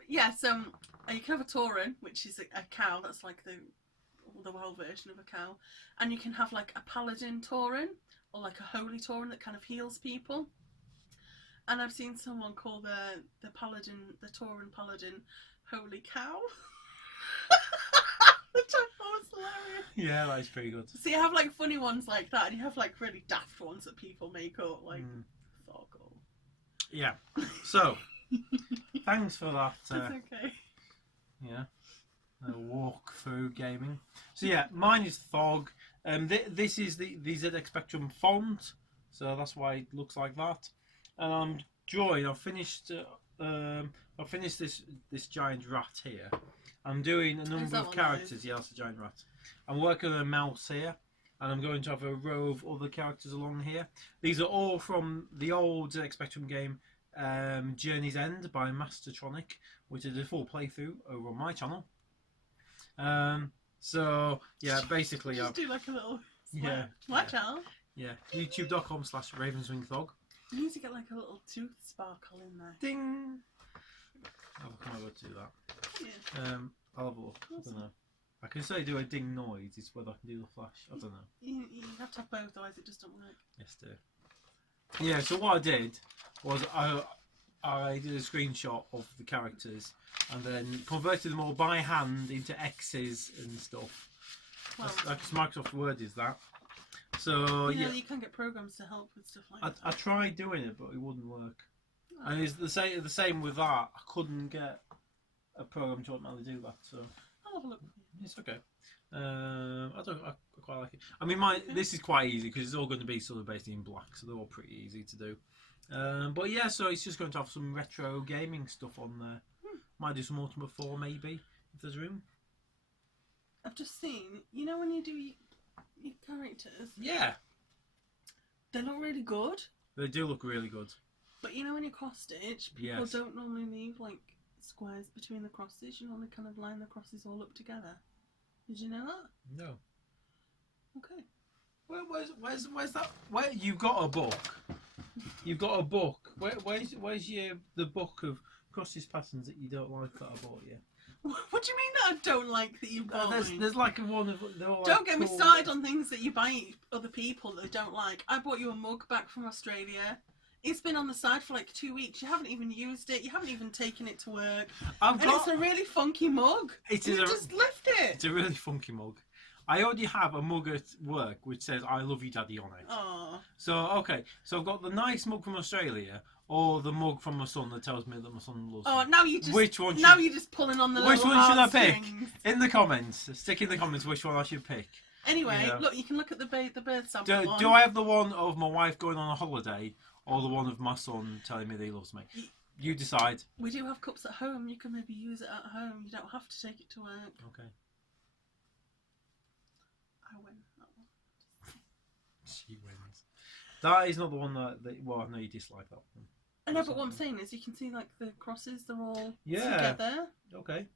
Yeah, so you can have a Tauren, which is a cow. That's like the WoW version of a cow, and you can have like a Paladin Tauren or like a Holy Tauren that kind of heals people. And I've seen someone call the Tauren Paladin, Holy Cow. Which I thought was hilarious. Yeah, that's pretty good. So you have like funny ones like that, and you have like really daft ones that people make up, like Thorgal. Yeah. So, thanks for that. That's okay. Yeah. Walk through gaming. So yeah, mine is Thog. This is the ZX Spectrum font, so that's why it looks like that. And I'm drawing. I've finished this giant rat here. I'm doing a number of characters. Yeah, that's a giant rat. I'm working on a mouse here, and I'm going to have a row of other characters along here. These are all from the old ZX Spectrum game, Journey's End by Mastertronic, which is a full playthrough over on my channel. So yeah, basically just do like a little channel. Yeah, youtube.com/ravenswingthog. You need to get like a little tooth sparkle in there. Ding. I'll come over to do that. Yeah. I'll have a look. I don't know. I can say do a ding noise. It's whether I can do the flash. I don't know. You have to have both, otherwise it just doesn't work. Yes, dear. Yeah. So what I did was I did a screenshot of the characters and then converted them all by hand into X's and stuff. Well, like Microsoft Word is that. So you know, you can get programs to help with stuff like that. I tried doing it, but it wouldn't work. Oh. And it's the same with that. I couldn't get a program to automatically do that. So I'll have a look. It's okay. I quite like it. I mean, this is quite easy because it's all going to be sort of basically in black, so they're all pretty easy to do. But yeah, so it's just going to have some retro gaming stuff on there. Might do some Ultimate 4 maybe, if there's room. I've just seen, you know when you do your characters? Yeah. They look really good. They do look really good. But you know when you cross stitch, people don't normally leave like squares between the cross stitch. You normally kind of line the crosses all up together. Did you know that? No. Okay. Where's that? Where you've got a book? You've got a book. Where's the book of crosses patterns that you don't like that I bought you? What do you mean that I don't like that you bought? There's like one of. Don't get me started on things that you buy other people that don't like. I bought you a mug back from Australia. It's been on the side for like 2 weeks. You haven't even used it. You haven't even taken it to work. It's a really funky mug. Just left it. It's a really funky mug. I already have a mug at work which says "I love you, Daddy" on it. Aww. So okay, so I've got the nice mug from Australia, or the mug from my son that tells me that my son loves me. Oh, now you just which one? Now you're just pulling on the. Which one should I pick? Strings. In the comments, stick in the comments which one I should pick. Anyway, look, you can look at the birth sample. Do I have the one of my wife going on a holiday, or the one of my son telling me that he loves me? You decide. We do have cups at home. You can maybe use it at home. You don't have to take it to work. Okay. I win that one. She wins. That is not the one that well, I know you dislike that one. I know, but what I'm saying is you can see like the crosses, they're all together. Okay.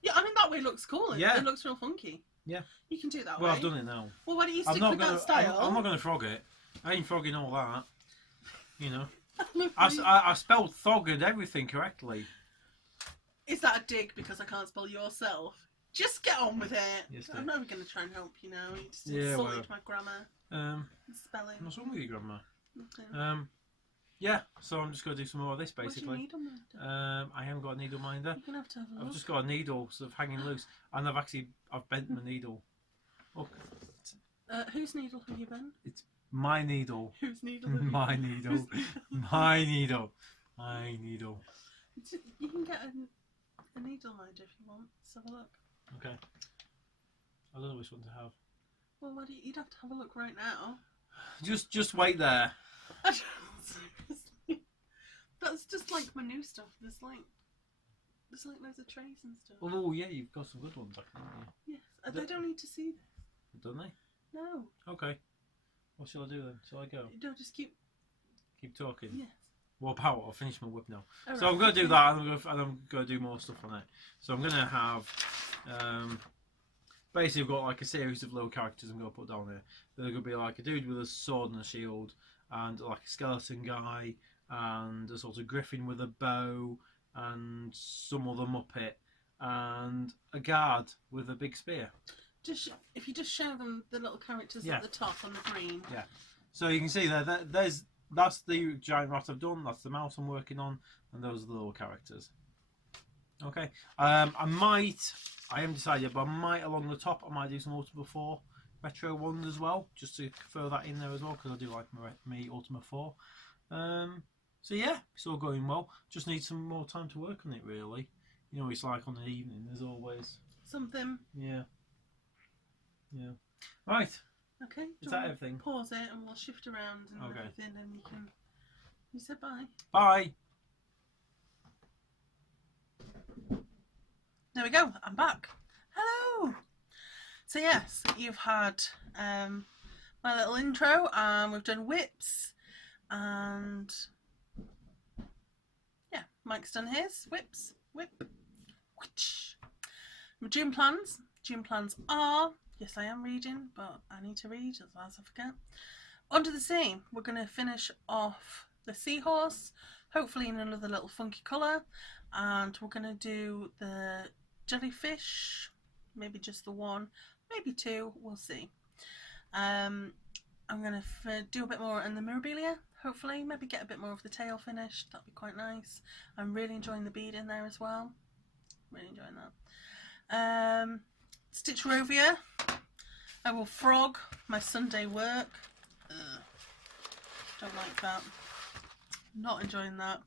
Yeah, I mean that way looks cool. It looks real funky. Yeah. You can do it that way. Well, I've done it now. Well, why don't you stick with that style? I'm not going to frog it. I ain't frogging all that. You know. I spelled thog and everything correctly. Is that a dig because I can't spell yourself? Just get on with it. Yes, I'm never going to try and help you now. You just insulted my grammar. Spelling. What's wrong with you, Grandma? Okay. Yeah, so I'm just going to do some more of this basically. What do you need on I haven't got a needle minder. You're going to have a look. I've just got a needle sort of hanging loose, and I've bent my needle. Look. Whose needle have you bent? It's my needle. Whose needle have you My needle. My needle. My needle. You can get a needle minder if you want. Let's have a look. Okay. I don't know which one to have. Well, you'd have to have a look right now. Just wait there. Seriously. That's just like my new stuff. There's like loads of trays and stuff. Oh yeah, you've got some good ones, haven't you? Yes. They don't need to see this. Don't they? No. Okay. What shall I do then? Shall I go? No, just keep talking. Yes. Well, power. I'll finish my whip now. All so right. I'm going to do that, and I'm going to do more stuff on it. So I'm going to have basically I've got like a series of little characters I'm going to put down here. They're going to be like a dude with a sword and a shield, and like a skeleton guy, and a sort of griffin with a bow, and some other muppet, and a guard with a big spear. If you just show them the little characters Yeah. at the top on the green. Yeah. So you can see that's the giant rat I've done. That's the mouse I'm working on, and those are the little characters. Okay. I haven't decided, but I might along the top. I might do some Ultima 4 retro ones as well, just to throw that in there as well, because I do like me Ultima 4. So yeah, it's all going well. Just need some more time to work on it, really. You know, it's like on an evening. There's always something. Yeah. Yeah. Right. Okay. Is that everything? Pause it and we'll shift around and Okay. everything, and you say bye. Bye. There we go. I'm back. Hello. So yes, you've had my little intro, and we've done whips, and yeah, Mike's done his whips. Whip. Whoosh. June plans. June plans are. Yes, I am reading, but I need to read, otherwise I forget. Under the Sea, we're going to finish off the seahorse, hopefully in another little funky colour, and we're going to do the jellyfish, maybe just the one, maybe two, we'll see. I'm going to do a bit more in the Mirabilia, hopefully, maybe get a bit more of the tail finished, that'd be quite nice. I'm really enjoying the bead in there as well, really enjoying that. Stitch Rovia. I will frog my Sunday work. Ugh. Don't like that. Not enjoying that.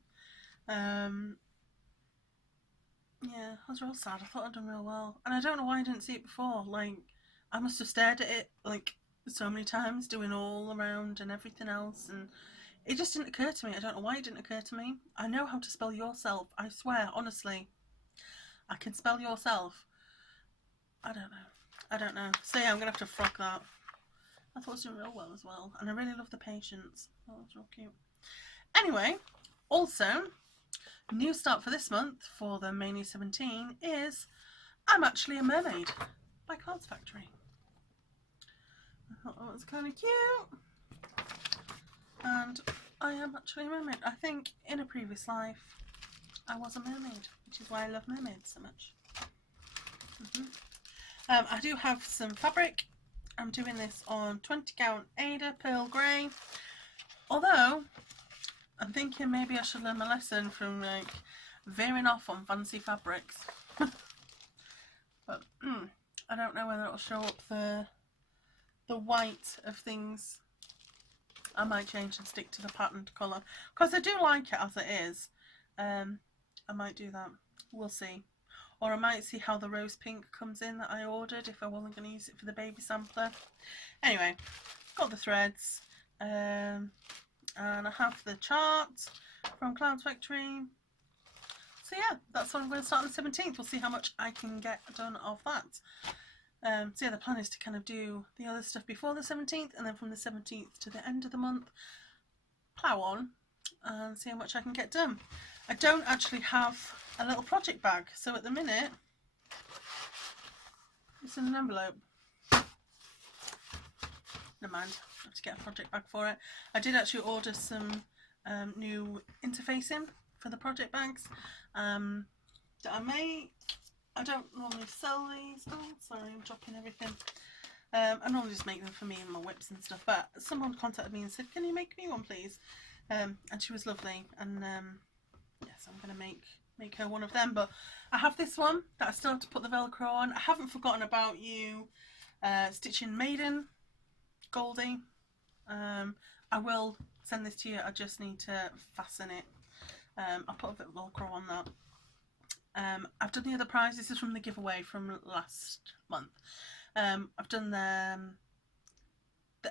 Yeah, I was real sad. I thought I'd done real well. And I don't know why I didn't see it before. Like, I must have stared at it like so many times, doing all around and everything else, and it just didn't occur to me. I don't know why it didn't occur to me. I know how to spell yourself. I swear, honestly. I can spell yourself. I don't know. So yeah, I'm going to have to frog that. I thought it was doing real well as well. And I really love the patience. Oh, that's real cute. Anyway, also, new start for this month for the Mania 17 is I'm Actually a Mermaid by Clouds Factory. I thought that was kind of cute. And I am actually a mermaid. I think in a previous life I was a mermaid, which is why I love mermaids so much. I do have some fabric. I'm doing this on 20 count Ada Pearl Grey. Although, I'm thinking maybe I should learn my lesson from like veering off on fancy fabrics. But I don't know whether it'll show up the white of things. I might change and stick to the patterned colour. Because I do like it as it is. I might do that. We'll see. Or I might see how the rose pink comes in that I ordered if I wasn't going to use it for the baby sampler. Anyway, got the threads. And I have the chart from Clouds Factory. So yeah, that's what I'm going to start on the 17th. We'll see how much I can get done of that. So yeah, the plan is to kind of do the other stuff before the 17th, and then from the 17th to the end of the month, plough on and see how much I can get done. I don't actually have a little project bag, so at the minute it's in an envelope. Never mind, I have to get a project bag for it. I did actually order some new interfacing for the project bags that I make. I don't normally sell these. Oh, sorry, I'm dropping everything. I normally just make them for me and my whips and stuff, but someone contacted me and said, can you make me one please? And she was lovely, and yes, I'm going to make her one of them. But I have this one that I still have to put the Velcro on. I haven't forgotten about you, Stitching Maiden, Goldie. I will send this to you, I just need to fasten it. I'll put a bit of Velcro on that. I've done the other prize. This is from the giveaway from last month. I've done the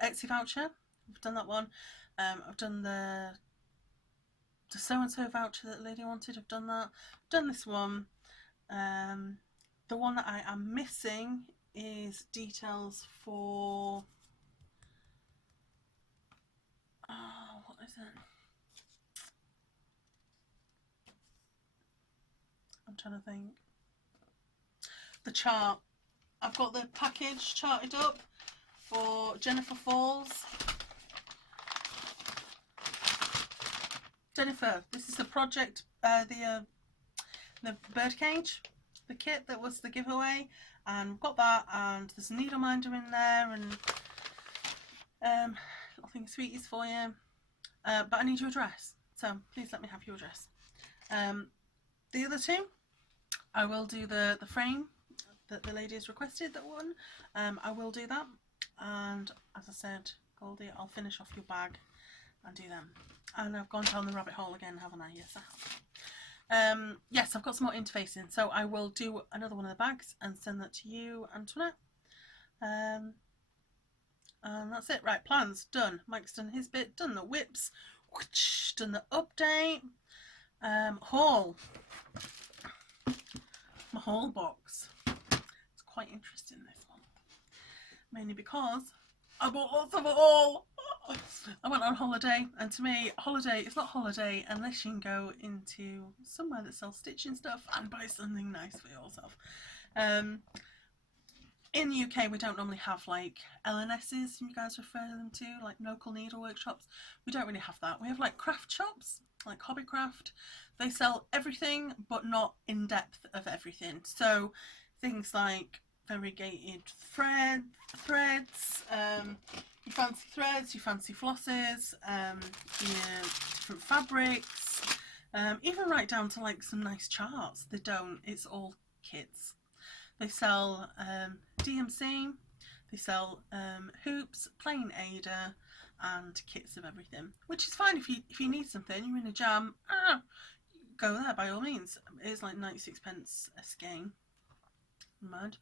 Etsy voucher. I've done that one. I've done the so-and-so voucher that the lady wanted. I've done that. I've done this one. The one that I am missing is details for... Oh, what is it? I'm trying to think. The chart. I've got the package charted up for Jennifer Falls. Jennifer, this is the project, the birdcage, the kit that was the giveaway, and we've got that, and there's a needle minder in there, and little thing sweeties for you. But I need your address, so please let me have your address. The other two, I will do the frame that the lady has requested, that one. I will do that, and as I said, Goldie, I'll finish off your bag and do them. And I've gone down the rabbit hole again, haven't I? Yes, I have. Yes, I've got some more interfacing, so I will do another one of the bags and send that to you, Antoinette. And that's it. Right, plans done. Mike's done his bit, done the whips, whoosh, done the update. Haul. My haul box. It's quite interesting, this one. Mainly because I bought lots of it all. I went on holiday, and to me, holiday, it's not holiday unless you can go into somewhere that sells stitching stuff and buy something nice for yourself. In the UK, we don't normally have like LNSs, you guys refer them to, like local needle workshops. We don't really have that. We have like craft shops, like Hobbycraft. They sell everything, but not in depth of everything. So things like variegated threads, you fancy threads, you fancy flosses, different fabrics, even right down to like some nice charts. They don't, it's all kits. They sell DMC, they sell hoops, plain Ada, and kits of everything, which is fine if you need something, you're in a jam, go there by all means. It's like 96p a skein. Mad.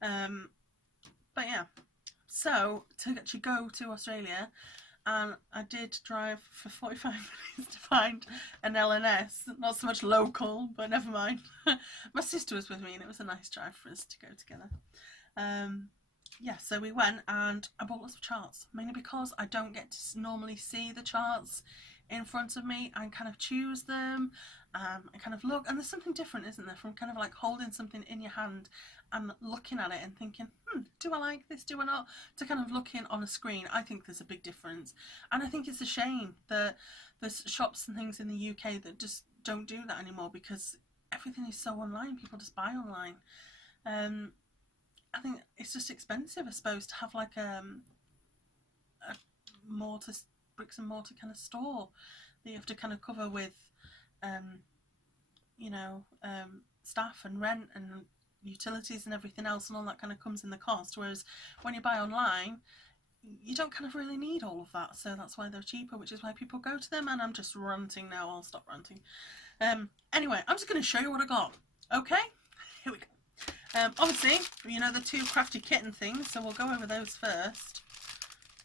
But yeah, so to actually go to Australia, and I did drive for 45 minutes to find an LNS, not so much local, but never mind. My sister was with me and it was a nice drive for us to go together. Yeah, so we went, and I bought lots of charts, mainly because I don't get to normally see the charts in front of me and kind of choose them and kind of look, and there's something different, isn't there, from kind of like holding something in your hand and looking at it and thinking, do I like this, do I not, to kind of looking on a screen. I think there's a big difference, and I think it's a shame that there's shops and things in the UK that just don't do that anymore, because everything is so online, people just buy online. I think it's just expensive, I suppose, to have like a bricks and mortar kind of store that you have to kind of cover with you know, staff and rent and utilities and everything else, and all that kind of comes in the cost, whereas when you buy online you don't kind of really need all of that, so that's why they're cheaper, which is why people go to them. And I'm just ranting now, I'll stop ranting. Anyway, I'm just going to show you what I got. Okay, here we go. Obviously, you know, the two crafty kitten things, so we'll go over those first.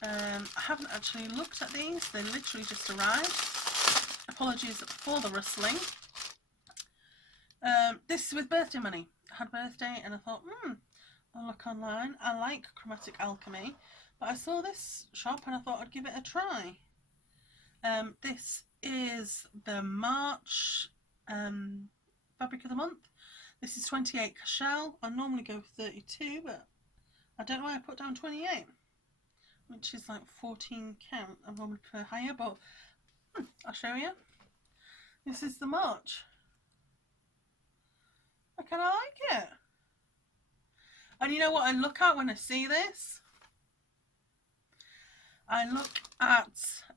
I haven't actually looked at these, they literally just arrived. Apologies for the rustling. This is with birthday money. I had birthday and I thought, I'll look online. I like Chromatic Alchemy, but I saw this shop and I thought I'd give it a try. This is the March Fabric of the Month. This is 28 Cashel. I normally go for 32, but I don't know why I put down 28, which is like 14 count. I normally prefer higher, but I'll show you. This is the March. I kind of like it. And you know what I look at when I see this? I look at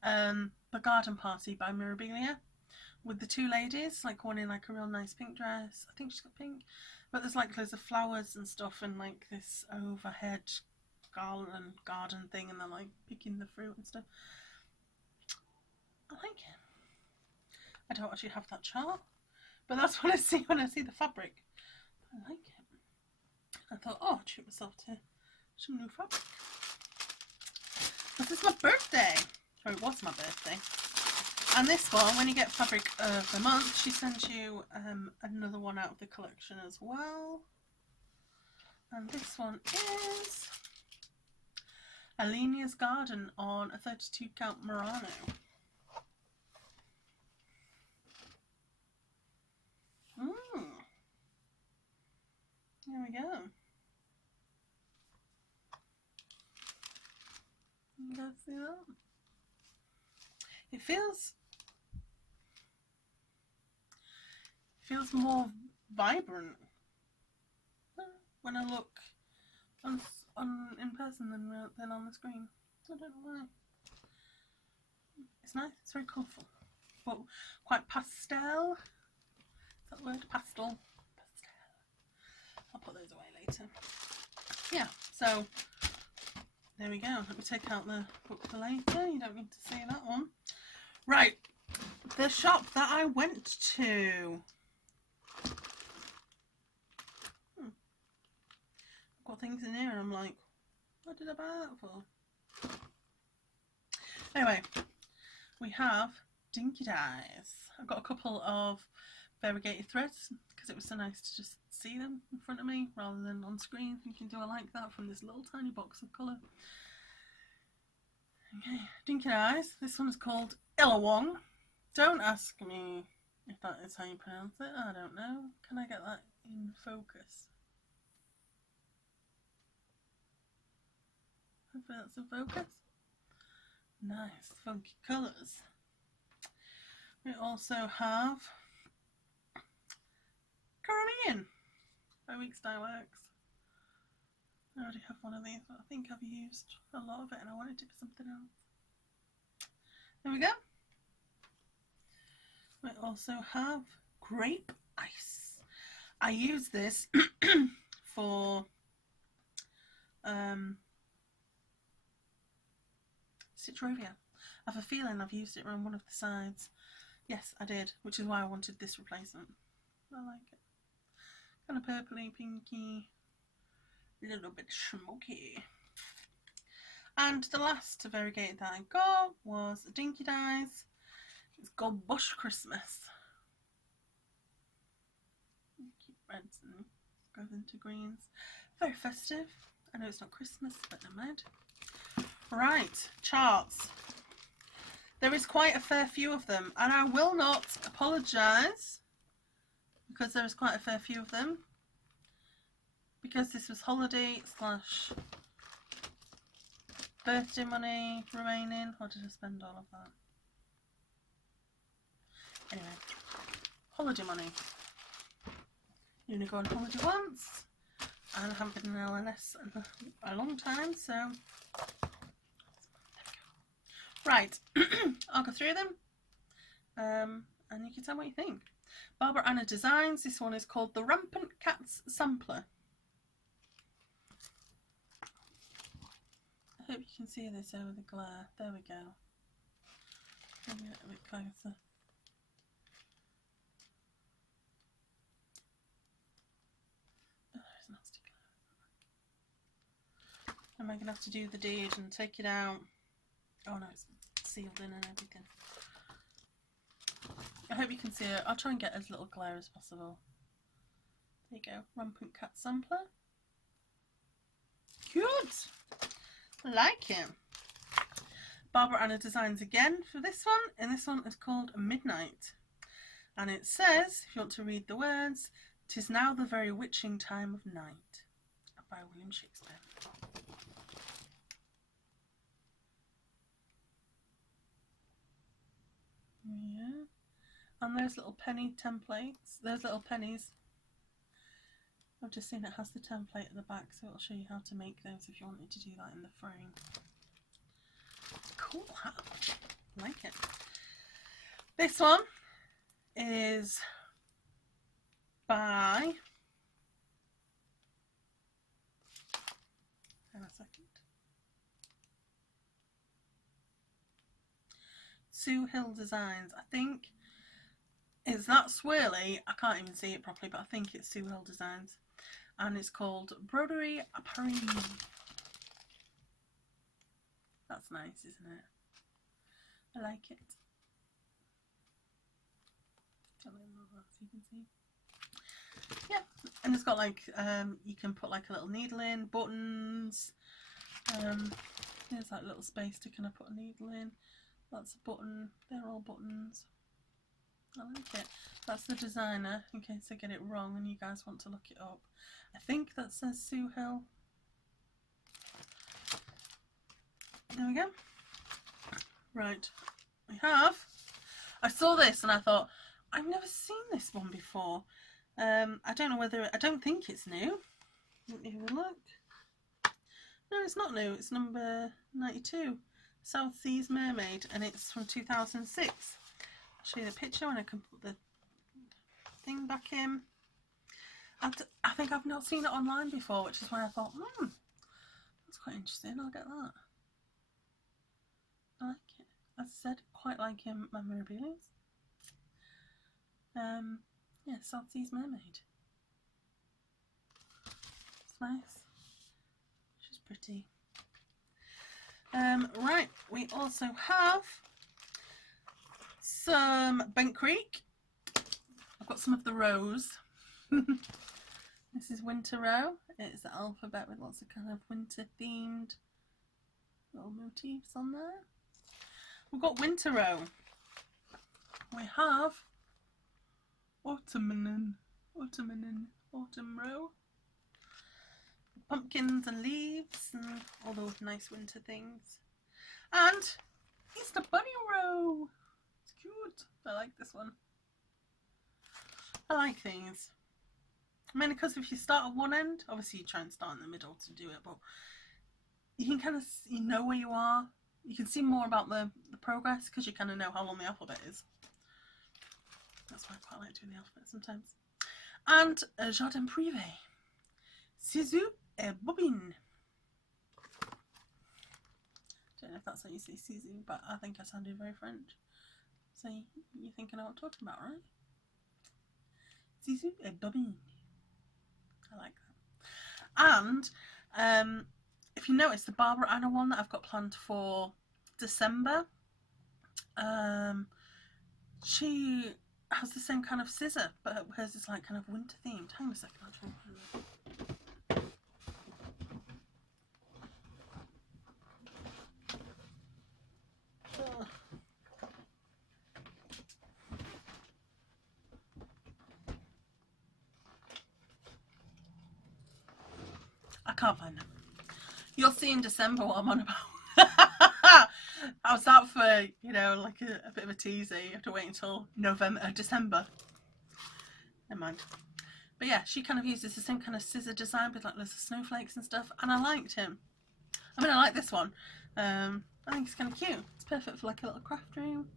The Garden Party by Mirabilia with the two ladies, like one in like a real nice pink dress. I think she's got pink, but there's like loads of flowers and stuff and like this overhead garden thing, and they're like picking the fruit and stuff. I like it. I don't actually have that chart, but that's what I see when I see the fabric. I like it. I thought, oh, I'd treat myself to some new fabric. This is my birthday, or it was my birthday. And this one, when you get fabric of the month, she sends you another one out of the collection as well. And this one is Alenia's Garden on a 32 count Murano. There we go. You guys see that? It feels more vibrant when I look on in person than on the screen. I don't know why. It's nice. It's very colourful, but quite pastel. Is that the word? Pastel. I'll put those away later. Yeah, so there we go. Let me take out the book for later. You don't need to see that one. Right, the shop that I went to. I've got things in here and I'm like, what did I buy that for? Anyway, we have dinky-dyes. I've got a couple of variegated threads because it was so nice to just see them in front of me rather than on screen thinking, do I like that, from this little tiny box of colour. Okay, dinky-dyes. This one is called Illawong. Don't ask me if that is how you pronounce it. I don't know. Can I get that in focus? Hopefully that's in focus. Nice, funky colours. We also have Caribbean by Weeks Dye Works. I already have one of these, but I think I've used a lot of it and I wanted it for something else. There we go. We also have Grape Ice. I use this for Citrovia. I have a feeling I've used it around one of the sides. Yes, I did, which is why I wanted this replacement. I like it. Kind of purpley, pinky, a little bit smoky. And the last variegated that I got was dinky-dyes. It's called Bush Christmas. Keep reds and goes into greens. Very festive. I know it's not Christmas, but never mind. Right, charts. There is quite a fair few of them, and I will not apologise because there is quite a fair few of them, because this was holiday / birthday money remaining. Or did I spend all of that? Anyway, holiday money. You only go on holiday once, and I haven't been in LNS in a long time, so right. I'll go through them, and you can tell what you think. Barbara Anna Designs. This one is called the Rampant Cats Sampler. I hope you can see this over the glare. There we go. Maybe a bit closer. Oh, there's nasty glare. Am I going to have to do the deed and take it out? Oh no, it's sealed in and everything. I hope you can see it. I'll try and get as little glare as possible. There you go. Rampant Cat Sampler. Cute! Like it. Barbara Anna Designs again for this one, and this one is called Midnight. And it says, if you want to read the words, "'Tis now the very witching time of night," by William Shakespeare. Yeah. And there's little penny templates. There's little pennies. I've just seen it has the template at the back, so it'll show you how to make those if you wanted to do that in the frame. cool hat. I like it. This one is by... Hang on a second. Sue Hill Designs. I think it's that swirly. I can't even see it properly, but I think it's Sue Hill Designs. And it's called Broderie à Paris. That's nice, isn't it? I like it. So you can see. Yeah, and it's got like you can put like a little needle in, buttons. There's like a little space to kind of put a needle in. That's a button. They're all buttons. I like it. That's the designer, in case I get it wrong and you guys want to look it up. I think that says Sue Hill. There we go. Right, we have. I saw this and I thought, I've never seen this one before. I don't know whether, I don't think it's new. Let me have a look. No, it's not new. It's number 92. South Seas Mermaid, and it's from 2006. I'll show you the picture and I can put the thing back in. And I think I've not seen it online before, which is why I thought, that's quite interesting. I'll get that. I like it. As I said, quite like my memorabilia. Yeah, South Seas Mermaid. It's nice. She's pretty. Right, we also have some Bent Creek. I've got some of the rows. This is Winter Row. It's the alphabet with lots of kind of winter themed little motifs on there. We've got Winter Row. We have Autumn Row. Pumpkins and leaves and all those nice winter things. And Easter Bunny Row. It's cute. I like this one. I like these. Mainly because if you start at one end, obviously you try and start in the middle to do it, but you can kind of, you know where you are. You can see more about the progress because you kind of know how long the alphabet is. That's why I quite like doing the alphabet sometimes. And Jardin Privé. Ciseaux et Bobbin. Don't know if that's how you say ciseaux, but I think I sounded very French. So you think I know what I'm talking about, right? Ciseaux et Bobbin. I like that. And if you notice, the Barbara Anna one that I've got planned for December, she has the same kind of scissor, but hers is like kind of winter themed. Hang on a second, I'll try and find it. I can't find them. You'll see in December what I'm on about. I was out for, you know, like a bit of a teaser. You have to wait until December. Never mind. But yeah, she kind of uses the same kind of scissor design with like loads of snowflakes and stuff, and I liked him. I mean, I like this one. I think it's kind of cute. It's perfect for like a little craft room.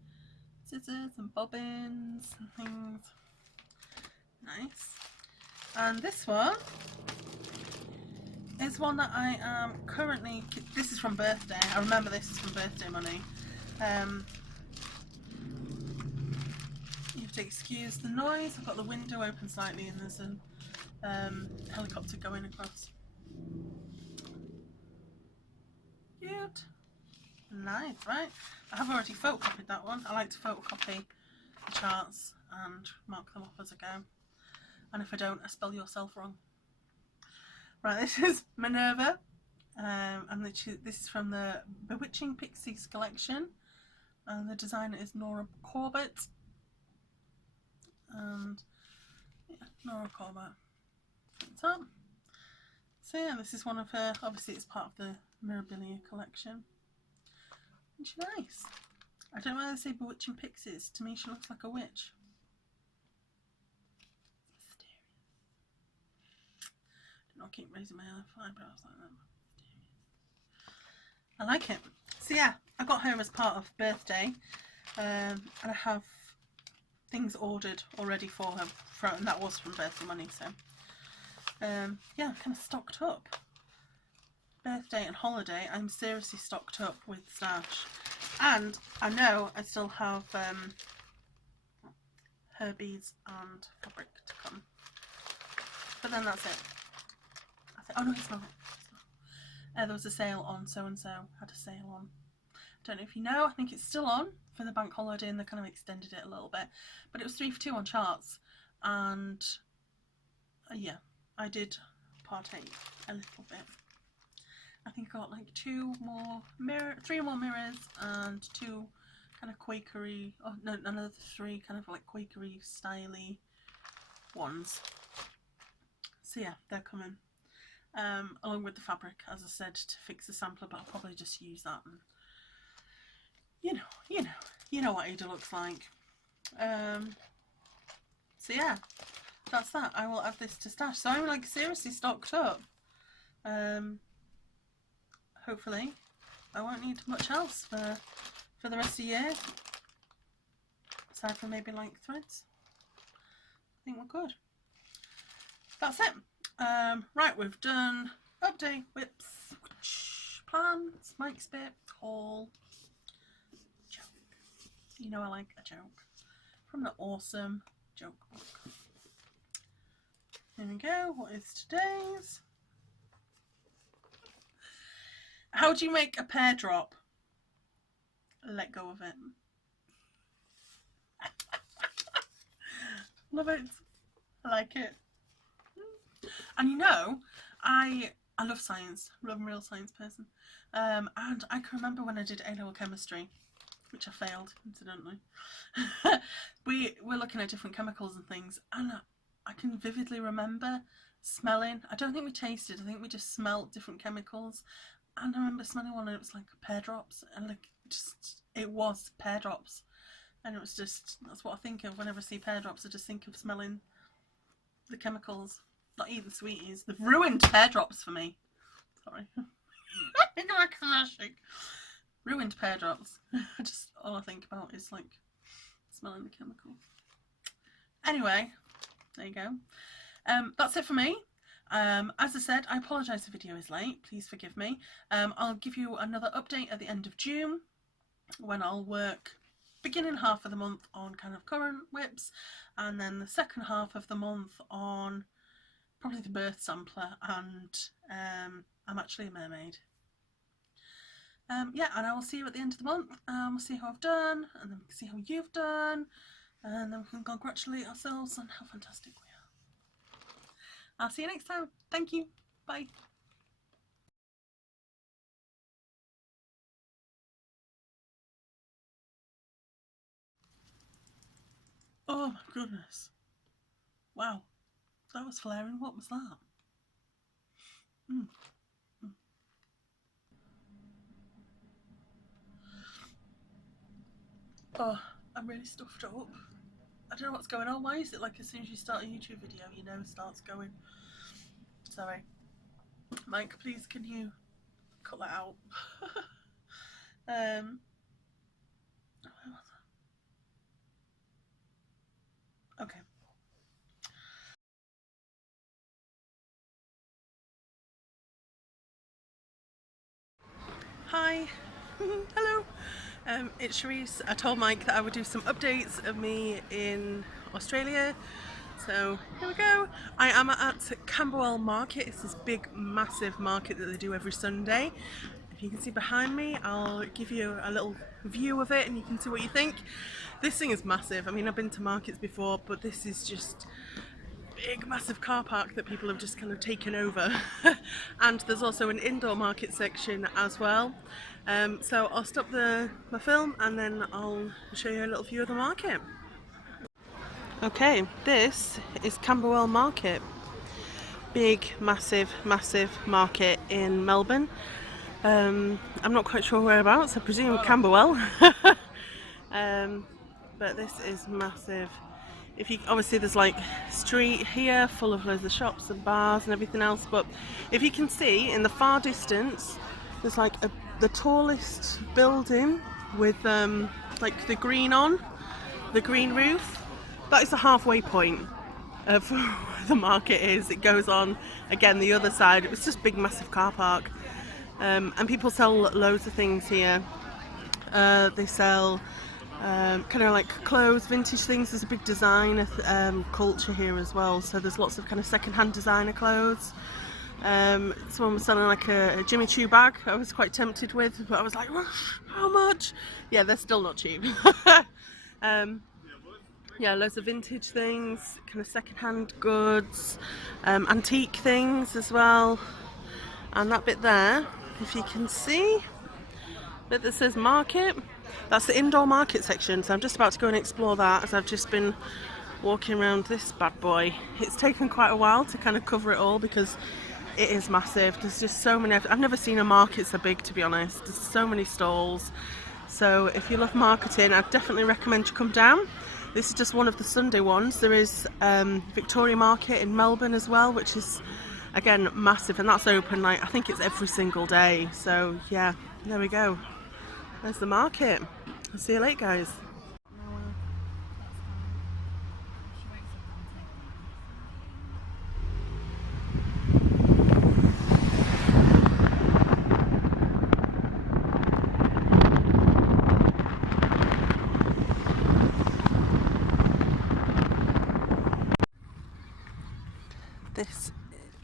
Scissors and bobbins and things. Nice. And this one is one that I am currently, this is from birthday, I remember this is from birthday money. You have to excuse the noise. I've got the window open slightly and there's a helicopter going across. Cute. Nice, right? I have already photocopied that one. I like to photocopy the charts and mark them up as I go. And if I don't, I spell yourself wrong. Right, this is Minerva, and this is from the Bewitching Pixies collection, and the designer is Nora Corbett, and yeah, Nora Corbett. So yeah, this is one of her, obviously it's part of the Mirabilia collection, and she's nice. I don't know why they say Bewitching Pixies, to me she looks like a witch. I'll keep raising my eyebrows like that. I like it. So yeah, I got her as part of birthday, and I have things ordered already for her, and that was from birthday money, so yeah, kind of stocked up. Birthday and holiday, I'm seriously stocked up with stash, and I know I still have her beads and fabric to come, but then that's it. Oh no, it's not. There was a sale on so and so, had a sale on. I don't know if you know, I think it's still on for the bank holiday, and they kind of extended it a little bit, but it was 3 for 2 on charts, and yeah, I did partake a little bit. I think I got like 3 more mirrors and 2 kind of Quakery, oh no, another 3 kind of like Quakery styly ones. So yeah, they're coming. Along with the fabric, as I said, to fix the sampler, but I'll probably just use that, and you know what Ada looks like. So yeah, that's that. I will add this to stash. So I'm like seriously stocked up. Hopefully I won't need much else for the rest of the year, aside from maybe like threads. I think we're good. That's it. Right, we've done update, whips, plans, Mike's bit, haul, joke. You know I like a joke from the awesome joke book. Here we go. What is today's? How do you make a pear drop? Let go of it. Love it. I like it. And you know, I love science. I'm a real science person. And I can remember when I did A-level chemistry, which I failed, incidentally. we were looking at different chemicals and things, and I can vividly remember smelling. I don't think we tasted. I think we just smelled different chemicals. And I remember smelling one, and it was like pear drops, and like it was pear drops, and it was just, that's what I think of whenever I see pear drops. I just think of smelling the chemicals, not even sweeties. They've ruined pear drops for me. Sorry, I think I'm commercial. Ruined pear drops. Just all I think about is like smelling the chemicals. Anyway, there you go. That's it for me. As I said, I apologise the video is late, please forgive me. I'll give you another update at the end of June, when I'll work beginning half of the month on kind of current whips, and then the second half of the month on probably the birth sampler, and I'm actually a mermaid. Yeah, and I will see you at the end of the month, we'll see how I've done, and then we can see how you've done, and then we can congratulate ourselves on how fantastic we are. I'll see you next time. Thank you. Bye. Oh my goodness. Wow. That was flaring. What was that? Oh, I'm really stuffed up. I don't know what's going on. Why is it like as soon as you start a YouTube video, you know it starts going? Sorry. Mike, please can you cut that out? Okay. Hi. Hello. It's Charisse. I told Mike that I would do some updates of me in Australia. So here we go. I am at Camberwell Market. It's this big massive market that they do every Sunday. If you can see behind me, I'll give you a little view of it and you can see what you think. This thing is massive. I mean, I've been to markets before, but this is just big massive car park that people have just kind of taken over. And there's also an indoor market section as well. So I'll stop my film and then I'll show you a little view of the market. Okay, this is Camberwell Market. Big, massive, massive market in Melbourne. I'm not quite sure whereabouts, I presume Camberwell. But this is massive. Obviously there's like street here full of loads of shops and bars and everything else, but if you can see in the far distance There's like the tallest building with like the green on, the green roof. That is the halfway point of where the market is. It goes on again the other side. It was just big massive car park, and people sell loads of things here. They sell kind of like clothes, vintage things. There's a big designer culture here as well, so there's lots of kind of second-hand designer clothes. Someone was selling like a Jimmy Choo bag I was quite tempted with, but I was like, how much? Yeah, they're still not cheap. Yeah, loads of vintage things, kind of second-hand goods, antique things as well. And that bit there, if you can see, bit that says market, that's the indoor market section. So I'm just about to go and explore that, as I've just been walking around this bad boy. It's taken quite a while to kind of cover it all because it is massive. There's just so many. I've never seen a market so big, to be honest. There's so many stalls. So if you love marketing, I'd definitely recommend you come down. This is just one of the Sunday ones. There is Victoria Market in Melbourne as well, which is again massive, and that's open like I think it's every single day. So yeah, there we go. There's the market. I'll see you later, guys. This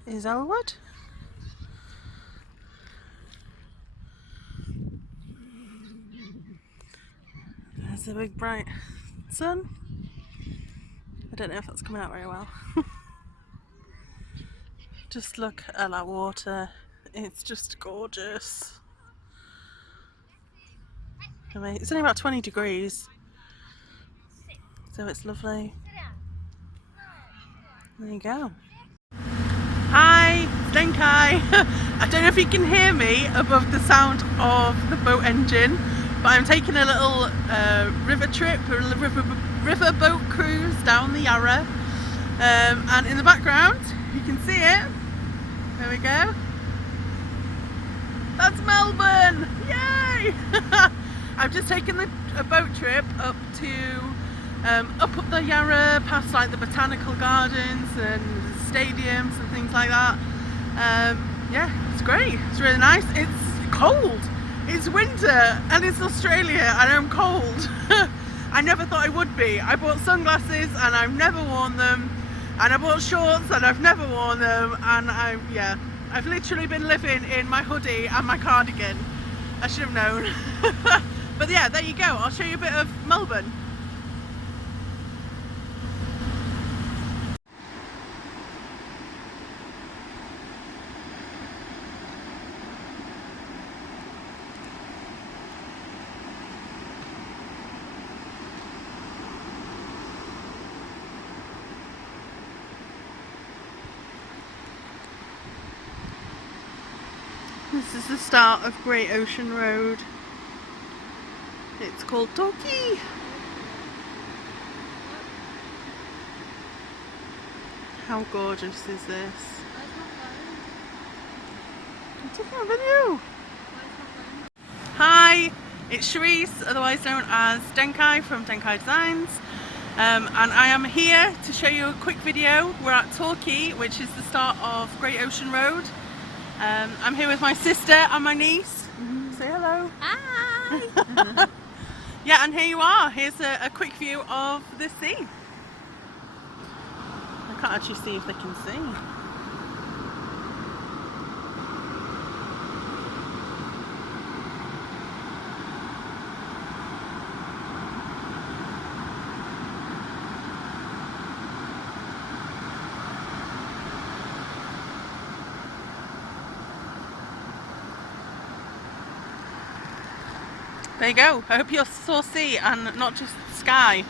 is Elwood. There's the big bright sun. I don't know if that's coming out very well. Just look at that water. It's just gorgeous. I mean, it's only about 20 degrees, so it's lovely. There you go. Hi, Denkai. I don't know if you can hear me above the sound of the boat engine, but I'm taking a little river trip, a river boat cruise down the Yarra, and in the background you can see it. There we go. That's Melbourne! Yay! I've just taken a boat trip up up the Yarra, past like the botanical gardens and stadiums and things like that. Yeah, it's great. It's really nice. It's cold. It's winter and it's Australia and I'm cold. I never thought I would be. I bought sunglasses and I've never worn them, and I bought shorts and I've never worn them, and I've literally been living in my hoodie and my cardigan. I should have known. But yeah, there you go. I'll show you a bit of Melbourne. This is the start of Great Ocean Road. It's called Torquay. How gorgeous is this? I'm taking a video. Hi, it's Charisse, otherwise known as Denkai from dinky-dyes, and I am here to show you a quick video. We're at Torquay, which is the start of Great Ocean Road. I'm here with my sister and my niece. Say hello. Hi! Yeah, and here you are. Here's a quick view of the sea. I can't actually see if they can see. There you go. I hope you saw sea and not just sky.